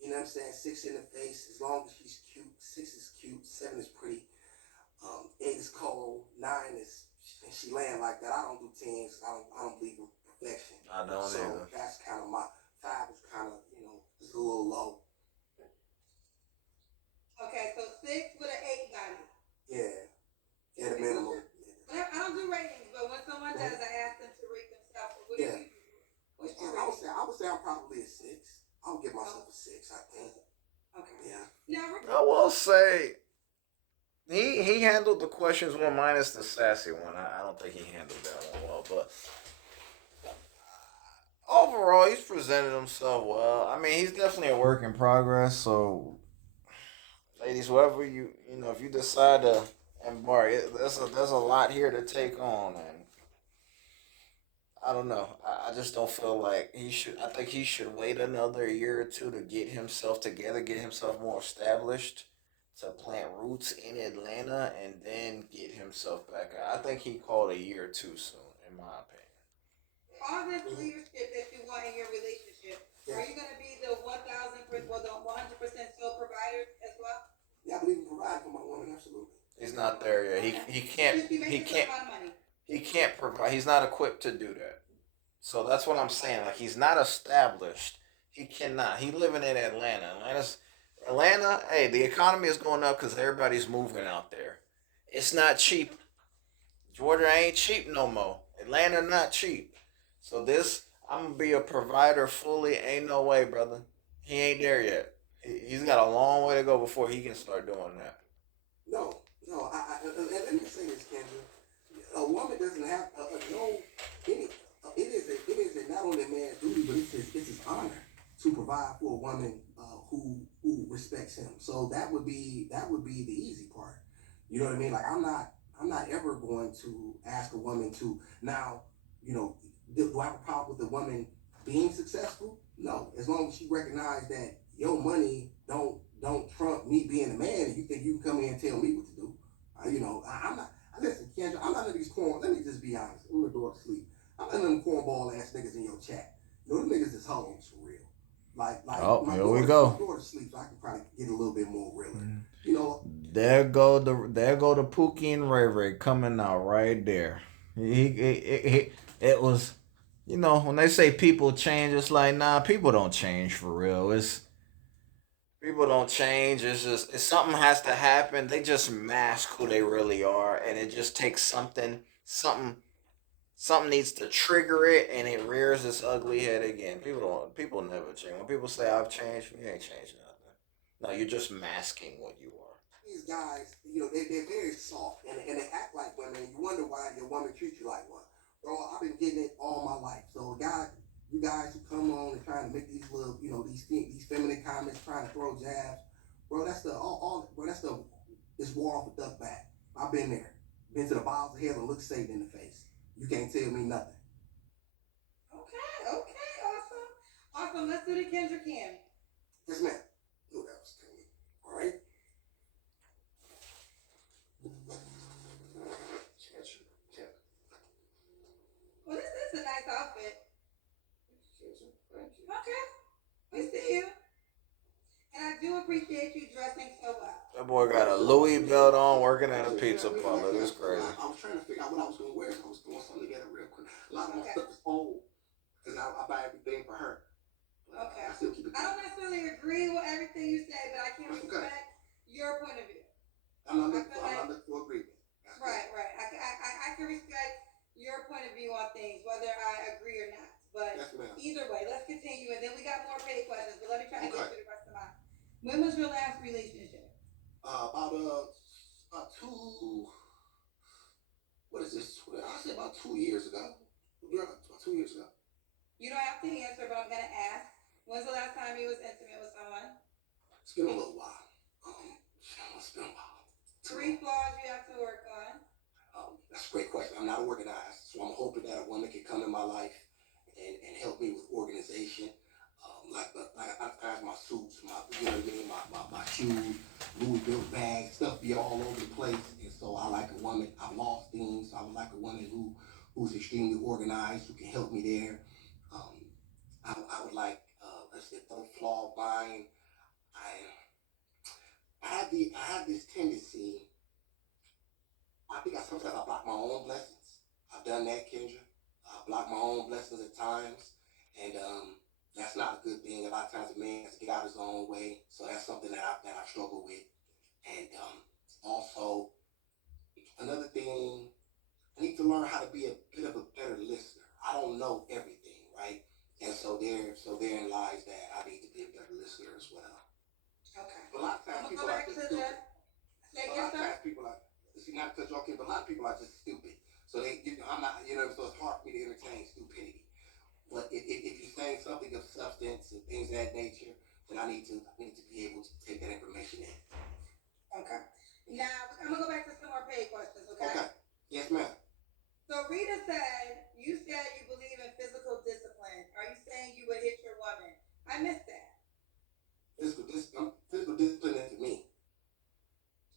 You know what I'm saying? 6 in the face. As long as she's cute, 6 is cute, 7 is pretty. 8 is cold, 9 is she laying like that. I don't do 10s. I don't believe in perfection. I don't so either. That's kind of my 5 is kind of just a little low. Okay, so 6 with an 8 body. Yeah, at a minimum. I don't do ratings, but when someone does, I ask them to rate themselves. What do you do? What's your rating? I would say I'm probably a 6. I would give myself a 6, I think. Okay. Yeah. I will say he handled the questions one minus the sassy one. I don't think he handled that one well, but Oh, he's presented himself well. I mean, he's definitely a work in progress. So, ladies, whoever if you decide to embark, there's a lot here to take on, and I don't know. I just don't feel like he should. I think he should wait another year or two to get himself together, get himself more established, to plant roots in Atlanta, and then get himself back out. I think he called a year too soon, in my opinion. All this leadership that you want in your relationship, are you going to be the 1,000 well, the 100% sole provider as well? Yeah, I believe in providing for my woman, absolutely. He's not there yet. He can't he can't he can't provide. He's not equipped to do that. So that's what I'm saying. Like he's not established. He cannot. He living in Atlanta. Atlanta. Hey, the economy is going up because everybody's moving out there. It's not cheap. Georgia ain't cheap no more. Atlanta not cheap. So this, I'm gonna be a provider fully. Ain't no way, brother. He ain't there yet. He's got a long way to go before he can start doing that. No, no. And let me say this, Kendra. A woman doesn't have no. Any, it is a not only a man's duty, but it's his honor to provide for a woman who respects him. So that would be the easy part. You know what I mean? Like I'm not ever going to ask a woman to now. You know, do I have a problem with the woman being successful? No, as long as she recognizes that your money don't trump me being a man, and you think you can come in and tell me what to do. I'm not. Listen, Kendra, I'm not none of these corn. Let me just be honest. I'm gonna go to sleep. I'm not none of them cornball ass niggas in your chat. Them niggas is hoes for real. Oh, here we go. My daughter sleeps, so I can probably get a little bit more realer. You know. There go the Pookie and Ray Ray coming out right there. It was, when they say people change, it's like nah, people don't change for real. It's people don't change. It's something has to happen. They just mask who they really are, and it just takes something needs to trigger it, and it rears its ugly head again. People never change. When people say I've changed, you ain't changed nothing. No, you're just masking what you are. These guys, they're very soft and they act like women. You wonder why your woman treats you like one. Bro, I've been getting it all my life. So, you guys who come on and trying to make these little, these feminine comments, trying to throw jabs, bro, that's the bro, that's the it's war off a duck back. I've been there, been to the bottom of hell and looked Satan in the face. You can't tell me nothing. Okay, okay, awesome. Awesome. Let's do the Kendra Cam. Yes, ma'am. Knew that was coming. All right. Well, this is a nice outfit. Thank you. Okay, we see you. And I do appreciate you dressing so well. That boy got a Louis belt on, working at a pizza parlor. It's crazy. I was trying to figure out what I was going to wear, so I was throwing something together real quick. A lot of my stuff is old because I buy everything for her. Okay. I still keep it. I don't necessarily agree with everything you say, but I can respect your point of view. I'm not looking for agreement. Right. I can respect your point of view on things, whether I agree or not. But either way, let's continue. And then we got more paid questions, but let me try to get to the rest of mine. When was your last relationship? About two. What is this? I say about 2 years ago. Yeah, about 2 years ago. You don't have to answer, but I'm gonna ask. When's the last time you was intimate with someone? It's been a little while. It's been a while. 3 flaws you have to work on. That's a great question. I'm not organized, so I'm hoping that a woman can come in my life and help me with organization. Like I pass my suits, you know what I mean, my shoes, Louis Vuitton bags, stuff be all over the place. And so I like a woman. I've lost things. So I would like a woman who's extremely organized, who can help me there. Um, I would like let's say third flaw of mine. I have this tendency. I think sometimes I block my own blessings. I've done that, Kendra. I block my own blessings at times, and that's not a good thing. A lot of times a man has to get out his own way, so that's something that I struggle with. And also another thing, I need to learn how to be a bit of a better listener. I don't know everything, right? And therein lies that I need to be a better listener as well. Okay. But a lot of times people are just stupid. A lot of times people are, not to cut you off, but a lot of people are just stupid. So I'm not, so it's hard for me to entertain stupidity. But if you're saying something I need to be able to take that information in. Okay. Now I'm gonna go back to some more paid questions. Okay. Okay. Yes, ma'am. So Rita said you believe in physical discipline. Are you saying you would hit your woman? I missed that. Physical discipline is for me.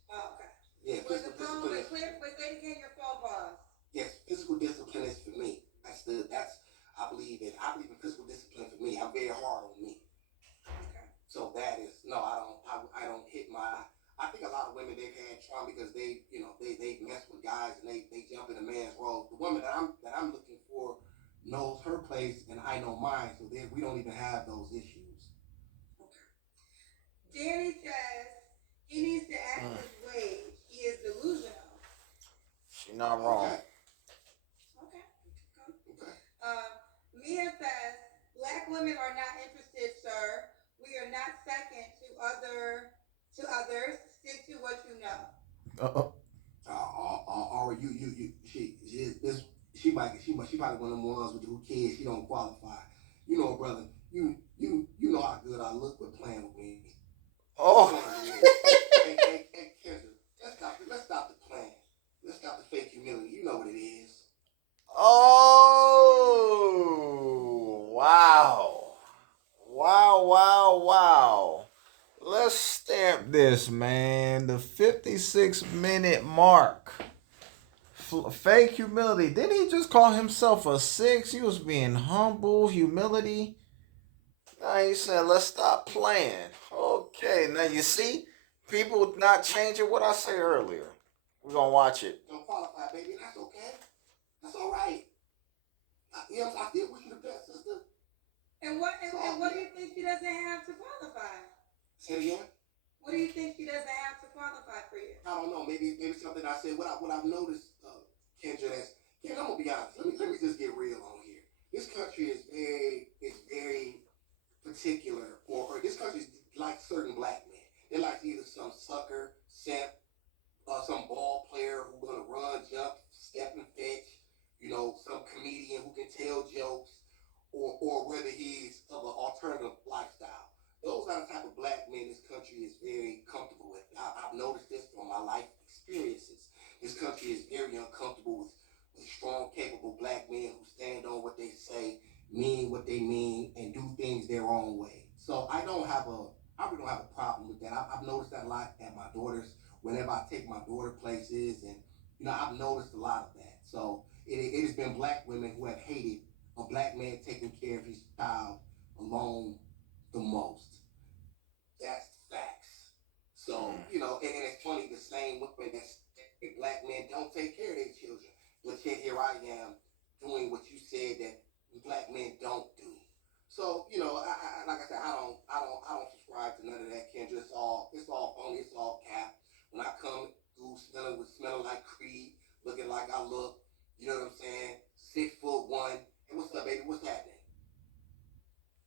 Oh, okay. Yeah, Was physical the phone discipline is. clear? Wait, say it again. Your phone pause. Yes, physical discipline is for me. That's I believe in. I believe in physical discipline for me. I'm very hard on me. Okay. So that is no. I don't hit my. I think a lot of women they've had trauma because they mess with guys and they jump in a man's role. The woman that I'm looking for knows her place and I know mine, so then we don't even have those issues. Okay. Danny says he needs to act his wage. He is delusional. She not wrong. Okay. Okay. Mia says black women are not interested, sir. We are not second to others. Stick to what you know. Uh-oh. Or she probably one of them ones with who kids she don't qualify. You know, brother, you know how good I look with playing with me. Oh. Hey, Kendra, let's stop the playing. Let's stop the fake humility. You know what it is. Oh. Wow. Wow. Let's stamp this, man. The 56-minute mark. Fake humility. Didn't he just call himself a six? He was being humble, humility. Now he said, let's stop playing. Okay, now you see, people not changing what I said earlier. We're going to watch it. Don't qualify, baby. That's okay. That's all right. I did wish you the best, sister. And what do you think she doesn't have to qualify? Say it again. What do you think she doesn't have to qualify for you? I don't know. Maybe something I said. What I've noticed, Kendra, I'm gonna be honest. Let me just get real on here. This country is very particular, or this country is like certain black men. They're like either some sucker, simp, some ball player who's gonna run, jump, step and fetch. Some comedian who can tell jokes, or whether he's of an alternative lifestyle. Those are the type of black men this country is very comfortable with. I've noticed this from my life experiences. This country is very uncomfortable with strong, capable black men who stand on what they say, mean what they mean, and do things their own way. So I really don't have a problem with that. I've noticed that a lot at my daughter's. Whenever I take my daughter places, and I've noticed a lot of that. So it has been black women who have hated a black man taking care of his child alone the most. That's facts. So, and it's funny, the same women that say black men don't take care of their children. But yet here I am doing what you said that black men don't do. So, like I said, I don't subscribe to none of that, Kendra. It's all phony, it's all cap. When I come through smelling like Creed, looking like I look, you know what I'm saying? 6'1". Hey, what's up, baby? What's happening?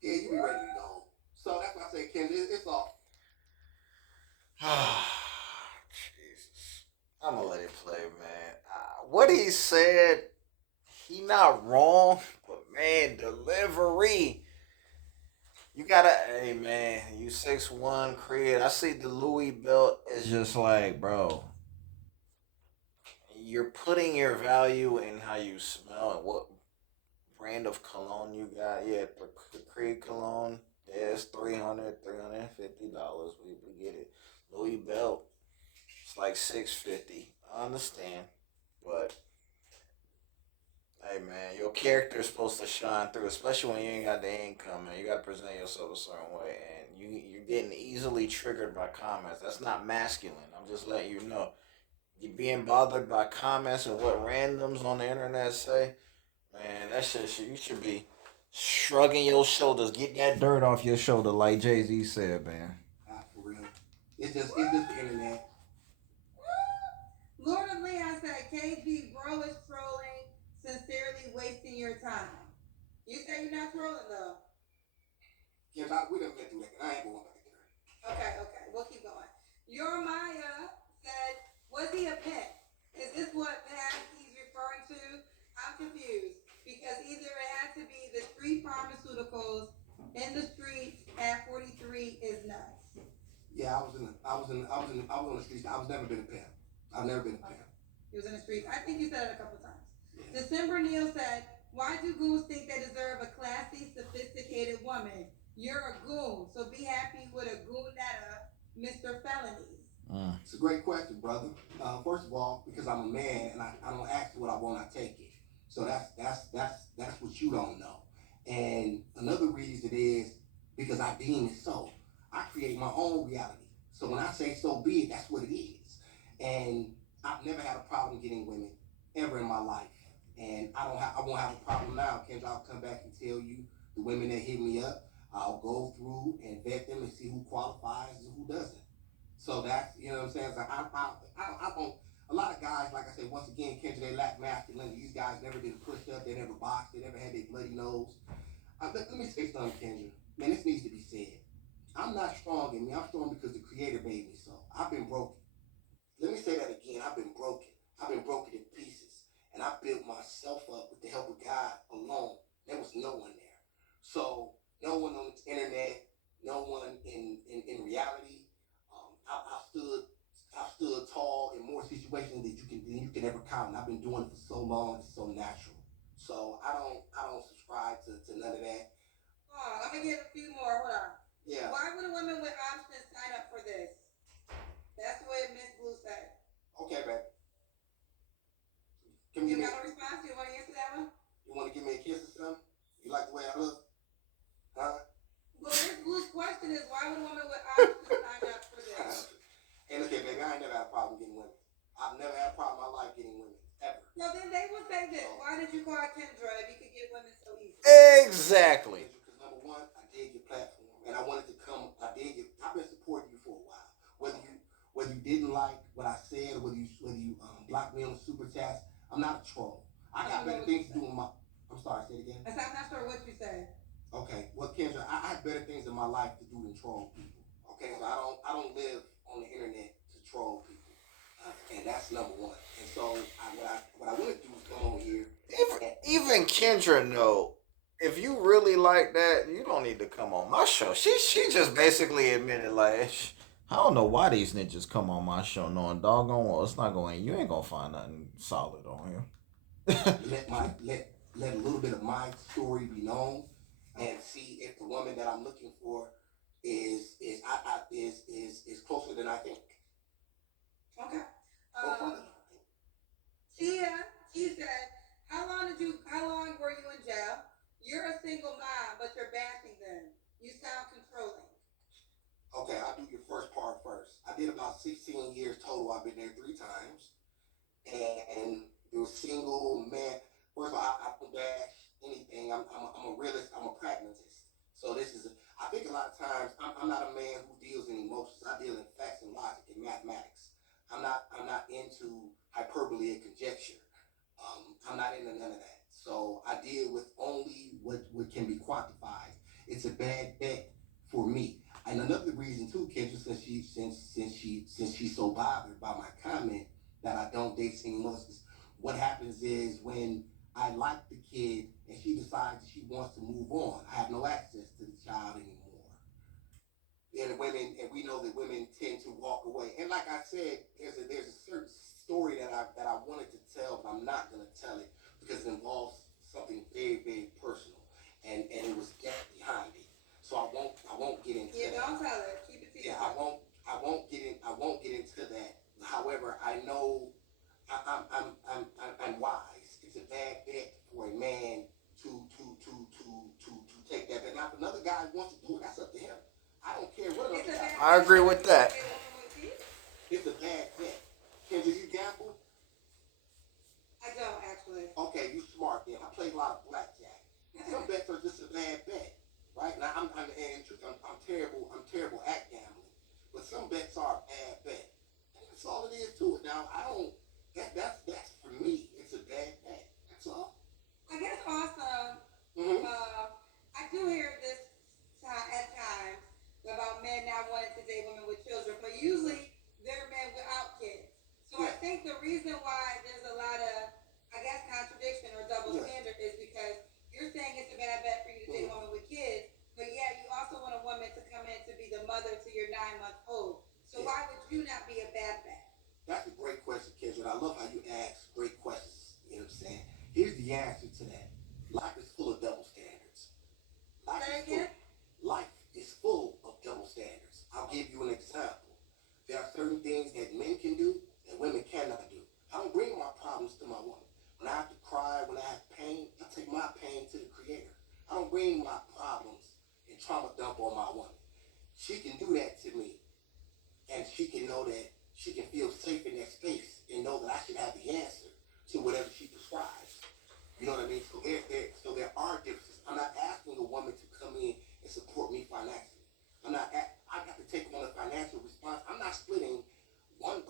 Yeah, you be ready to go. So that's why I say, Kendra, it's all. Jesus. I'm going to let it play, man. What he said, he not wrong, but man, delivery. You gotta, hey man, you 6'1", Creed. I see the Louis belt is just like, bro, you're putting your value in how you smell and what brand of cologne you got. Yeah, the Creed cologne. Yeah, it's $350. We get it. Louis belt. It's like $650. I understand, but hey man, your character is supposed to shine through, especially when you ain't got the income, man. You gotta present yourself a certain way, and you're getting easily triggered by comments. That's not masculine. I'm just letting you know. You being bothered by comments and what randoms on the internet say, man, that shit, you should be shrugging your shoulders. Get that dirt off your shoulder, like Jay-Z said, man. For real. It's just the internet. Lord of Leon said, KG, bro is trolling, sincerely wasting your time. You say you're not trolling, though. Yes, we done been through that. I ain't going back there. Okay, we'll keep going. Your Maya said, was he a pimp? Is this what past he's referring to? I'm confused because either it had to be the street pharmaceuticals in the streets at 43 is I was on the streets. I was never been a pimp. I've never been a pimp. He was in the streets. I think you said it a couple times. Yeah. December Neal said, "Why do goons think they deserve a classy, sophisticated woman? You're a goon, so be happy with a goonetta, Mr. Felonies." It's a great question, brother. First of all, because I'm a man and I don't ask what I want, I take it. So that's what you don't know. And another reason is because I deem it so. I create my own reality. So when I say so be it, that's what it is. And I've never had a problem getting women ever in my life. And I won't have a problem now. Kendra, I'll come back and tell you the women that hit me up. I'll go through and vet them and see who qualifies and who doesn't. So that's, you know what I'm saying? So I don't, a lot of guys, like I said, once again, Kendra, they lack masculinity. These guys never did push up, they never boxed, they never had their bloody nose. Let me say something, Kendra. Man, this needs to be said. I'm not strong in me. I'm strong because the Creator made me so. I've been broken. Let me say that again. I've been broken. I've been broken in pieces. And I built myself up with the help of God alone. There was no one there. So, no one on the internet, no one in reality. I stood tall in more situations than you can ever count. And I've been doing it for so long, it's so natural. So I don't subscribe to none of that. Oh, I'm gonna get a few more. Hold on. Yeah. Why would a woman with options sign up for this? That's what Miss Blue said. Okay, babe. You got a response? You want to answer that one? You want to give me a kiss or something? You like the way I look? Huh? Well, Miss Blue's question is, why would a woman with options sign up for this? Hey, look here, baby. I ain't never had a problem getting women. I've never had a problem in my life getting women. Ever. Well, then they will say this. Why did you call Kendra if you could get women so easy? Exactly. Because number one, I did your platform, and I wanted to come. I've been supporting you for a while. Whether you didn't like what I said, or whether you blocked me on the super chats, I'm not a troll. I got better things to do in my. I'm sorry. Say it again. I'm not sure what you said. Okay. Well, Kendra, I have better things in my life to do than troll people. Okay. So I don't live on the internet to troll people, and that's number one. And so what I want to do is come on here. Even Kendra know, if you really like that, you don't need to come on my show. She just basically admitted like, I don't know why these ninjas come on my show knowing doggone well it's not going. You ain't gonna find nothing solid on here. Let a little bit of my story be known, and see if the woman that I'm looking for is closer than I think. Okay. She said, how long were you in jail? You're a single mom, but you're bashing them. You sound controlling. Okay, I'll do your first part first. I did about 16 years total. I've been there 3 times. And you're single man. First of all, I don't bash anything. I'm a realist. I'm a pragmatist. So I think a lot of times I'm not a man who deals in emotions. I deal in facts and logic and mathematics. I'm not into hyperbole and conjecture. I'm not into none of that. So I deal with only what can be quantified. It's a bad bet for me. And another reason too, Kendra, since she's so bothered by my comment that I don't date single mothers, what happens is when I like the kid and she decides she wants to move on, I have no access to the child anymore. And we know that women tend to walk away. And like I said, there's a certain story that I wanted to tell, but I'm not gonna tell it because it involves something very, very personal, and it was death behind it. So I won't get into that. Don't tell it. Keep it to yourself. I won't get into that. However, I know I'm wise. It's a bad bet for a man to take that bet. Now, if another guy wants to do it, that's up to him. I don't care what another guy. I agree with that. It's a bad bet. Kendra, you gamble? I don't actually. Okay, you smart then. I play a lot of blackjack. Some bets are just a bad bet, right? Now I'm terrible at gambling, but some bets are a bad bet. And that's all it is to it. Now I don't. That's for me. It's a bad bet. That's all. I guess also, Mm-hmm. I do hear this at times about men not wanting to date women with children, but usually they're men without kids. So I think the reason why there's a lot of, I guess, contradiction or double standard is because you're saying it's a bad bet for you to date a woman with kids, but yet you also want a woman to come in to be the mother to your 9-month-old. So why problems and trauma dump on my woman. She can do that to me, and she can know that she can feel safe in that space and know that I should have the answer to whatever she prescribes. You know what I mean? So there are differences. I'm not asking a woman to come in and support me financially. I got to take on a financial response. I'm not splitting $1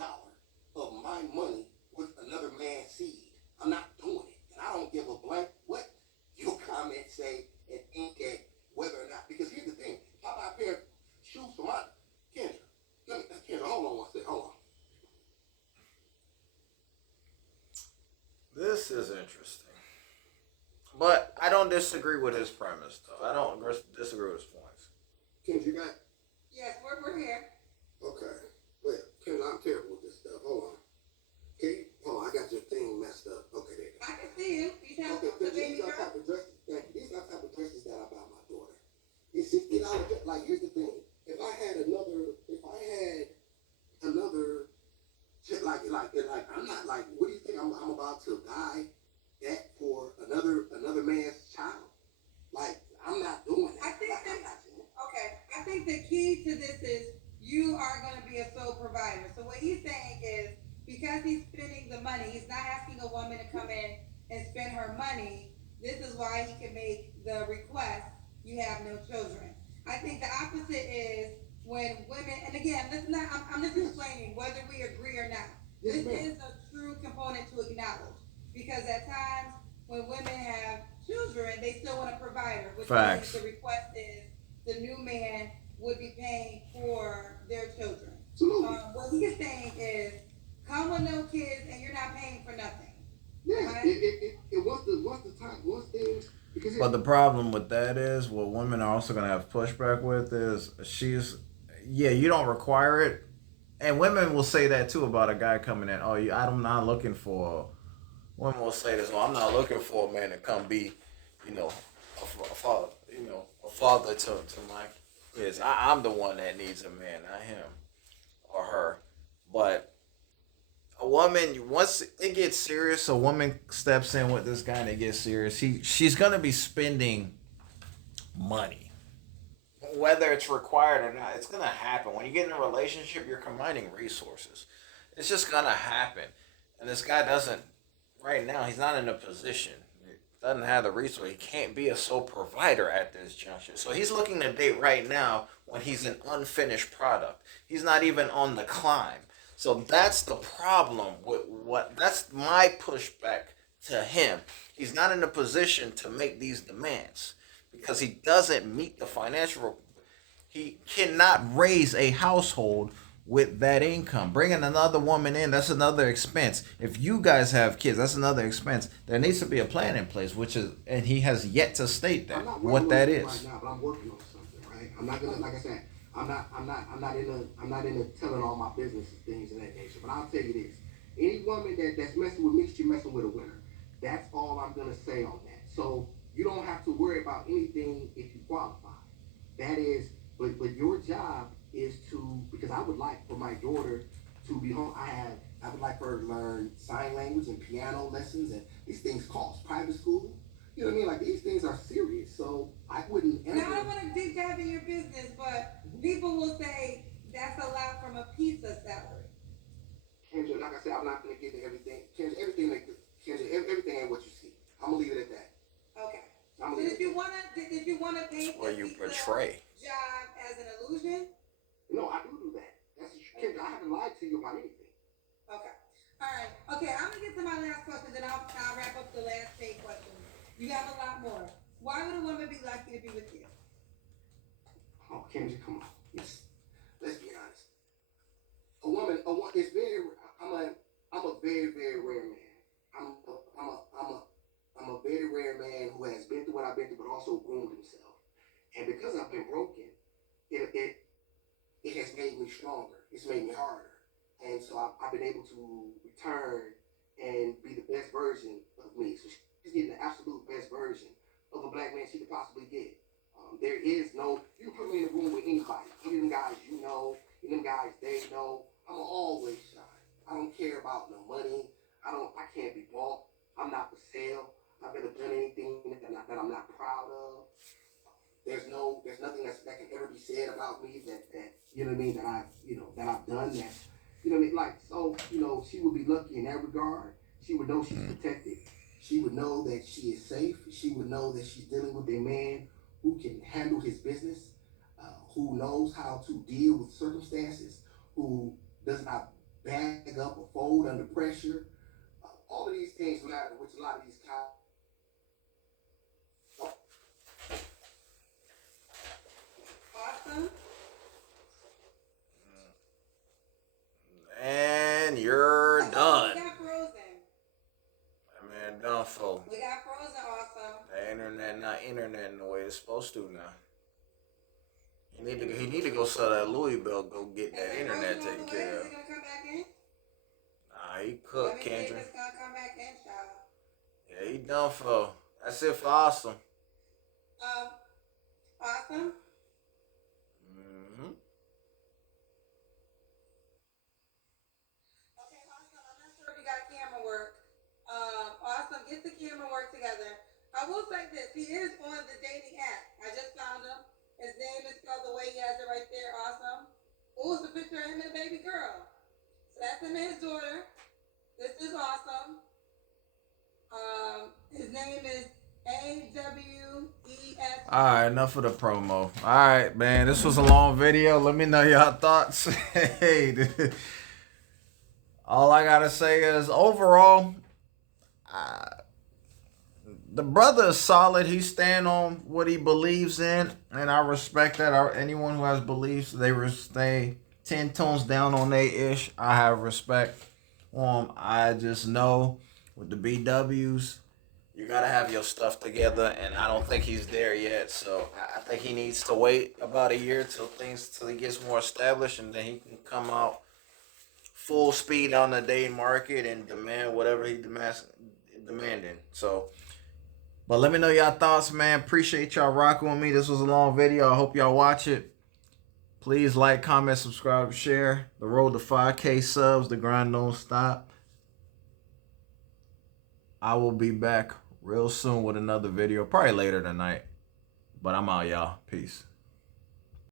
of my money with another man's seed. I'm not doing it. And I don't give a blank what your comments say and think at whether or not, because here's the thing. If I buy a pair of shoes for my Kendra, Kendra, hold on one second, hold on. This is interesting. But I don't disagree with his premise, though. I don't disagree with his points. Kendra, you got? Yes, we're here. Okay. Wait, Kendra, I'm terrible with this stuff. Hold on. Can you, hold on, I got your thing messed up. Okay, there you go. I can see you. You have Okay, the Kendra, baby these are girl. type of dresses. Thank you. These are type of dresses that I buy my daughter. It's $60. Like, here's the thing. If I had another, I'm not like, what do you think I'm about to buy that for another man's child? Like, I'm not doing that. I think Like, that, I'm not doing okay, I think the key to this is you are going to be a sole provider. So what he's saying is because he's spending the money, he's not asking a woman to come in and spend her money. This is why he can make the request, you have no children. I think the opposite is when women, and again, this is not, I'm just explaining whether we agree or not. Yes, This ma'am. is a true component to acknowledge because at times when women have children, they still want a provider, which means Facts. the request is the new man would be paying for their children. Absolutely. What he's saying is, come with no kids and you're not paying for nothing. Yeah. Right? Once the time, once things, because But the problem with that is what women are also going to have pushback with is yeah, you don't require it. And women will say that too about a guy coming in. Oh, I'm not looking for. Women will say this. Oh, I'm not looking for a man to come be, a father. A father to my kids. I'm the one that needs a man, not him or her. But a woman, once it gets serious, a woman steps in with this guy and it gets serious. She's gonna be spending money, whether it's required or not. It's gonna happen when you get in a relationship. You're combining resources. It's just gonna happen, and this guy doesn't. Right now, he's not in a position. He doesn't have the resource. He can't be a sole provider at this juncture. So he's looking to date right now when he's an unfinished product. He's not even on the climb. So that's the problem with what. That's my pushback to him. He's not in a position to make these demands because he doesn't meet the financial. He cannot raise a household with that income. Bringing another woman in, that's another expense. If you guys have kids, that's another expense. There needs to be a plan in place, and he has yet to state that what that is. right now, but I'm working on something, right? I'm not gonna, like I said, I'm not into telling all my business and things of that nature. But I'll tell you this: any woman that's messing with me, she's messing with a winner. That's all I'm gonna say on that. So you don't have to worry about anything if you qualify. That is, but your job is to, because I would like for my daughter to be home. I would like for her to learn sign language and piano lessons, and these things cost private school. You know what I mean? Like, these things are serious. So I wouldn't ever. Now I don't want to deep dive in your business, but people will say that's a lot from a pizza salary. Kendra, like I said, I'm not gonna get to everything. Everything ain't what you see. I'm gonna leave it at that. Okay. I'm So gonna leave did it you at wanna paint Where the you pizza portray. job as an illusion? that. No, I do that. Kendra, I haven't lied to you about anything. Okay. All right. Okay, I'm gonna get to my last question, then I'll wrap up the last paid question. You have a lot more. Why would a woman be lucky to be with you? Oh, Kendra, come on. Let's be honest. A woman is very. I'm a very, very rare man. I'm a, I'm a, I'm a, I'm a very rare man who has been through what I've been through, but also groomed himself. And because I've been broken, it, it, it has made me stronger. It's made me harder. And so I've been able to return and be the best version of me. So she's getting the absolute best version of a black man she could possibly get. There is no, you can put me in a room with anybody. Any of them guys you know, any of them guys they know, I'm gonna always shine. I don't care about no money. I can't be bought. I'm not for sale. I've never done anything that I'm not proud of. there's nothing that can ever be said about me that you know what I mean, that I've done that, you know what I mean, like, so, she would be lucky in that regard. She would know she's protected. She would know that she is safe. She would know that she's dealing with a man who can handle his business, who knows how to deal with circumstances, who does not bag up or fold under pressure. All of these things matter, which a lot of these cops. Awesome. And you're done. We got frozen. I mean, done for. We got frozen. Awesome. The internet not internet in the way it's supposed to now. He need to go sell that Louis belt. Go get that internet taken care of. Is it gonna come back in? Nah, he cooked, Kendra. It's gonna come back in, child. Yeah, he done for. That's it for awesome. Awesome. Mm-hmm. Okay, awesome. I'm not sure if you got camera work. Awesome. Get the camera work together. I will say this. He is on the dating app. I just found him. His name is spelled the way he has it right there. Awesome. Oh, it's a picture of him and a baby girl. So that's him and his daughter. This is awesome. His name is AWES. Alright, enough of the promo. Alright, man. This was a long video. Let me know y'all thoughts. Hey, all I gotta say is overall, the brother is solid. He stand on what he believes in, and I respect that. Anyone who has beliefs, they stay 10 tones down on they ish. I have respect. I just know with the BWs, you gotta have your stuff together, and I don't think he's there yet. So I think he needs to wait about a year till he gets more established, and then he can come out full speed on the dating market and demand whatever he demanding. So. But let me know y'all thoughts, man. Appreciate y'all rocking with me. This was a long video. I hope y'all watch it. Please like, comment, subscribe, share. The road to 5K subs. The grind don't stop. I will be back real soon with another video. Probably later tonight. But I'm out, y'all. Peace.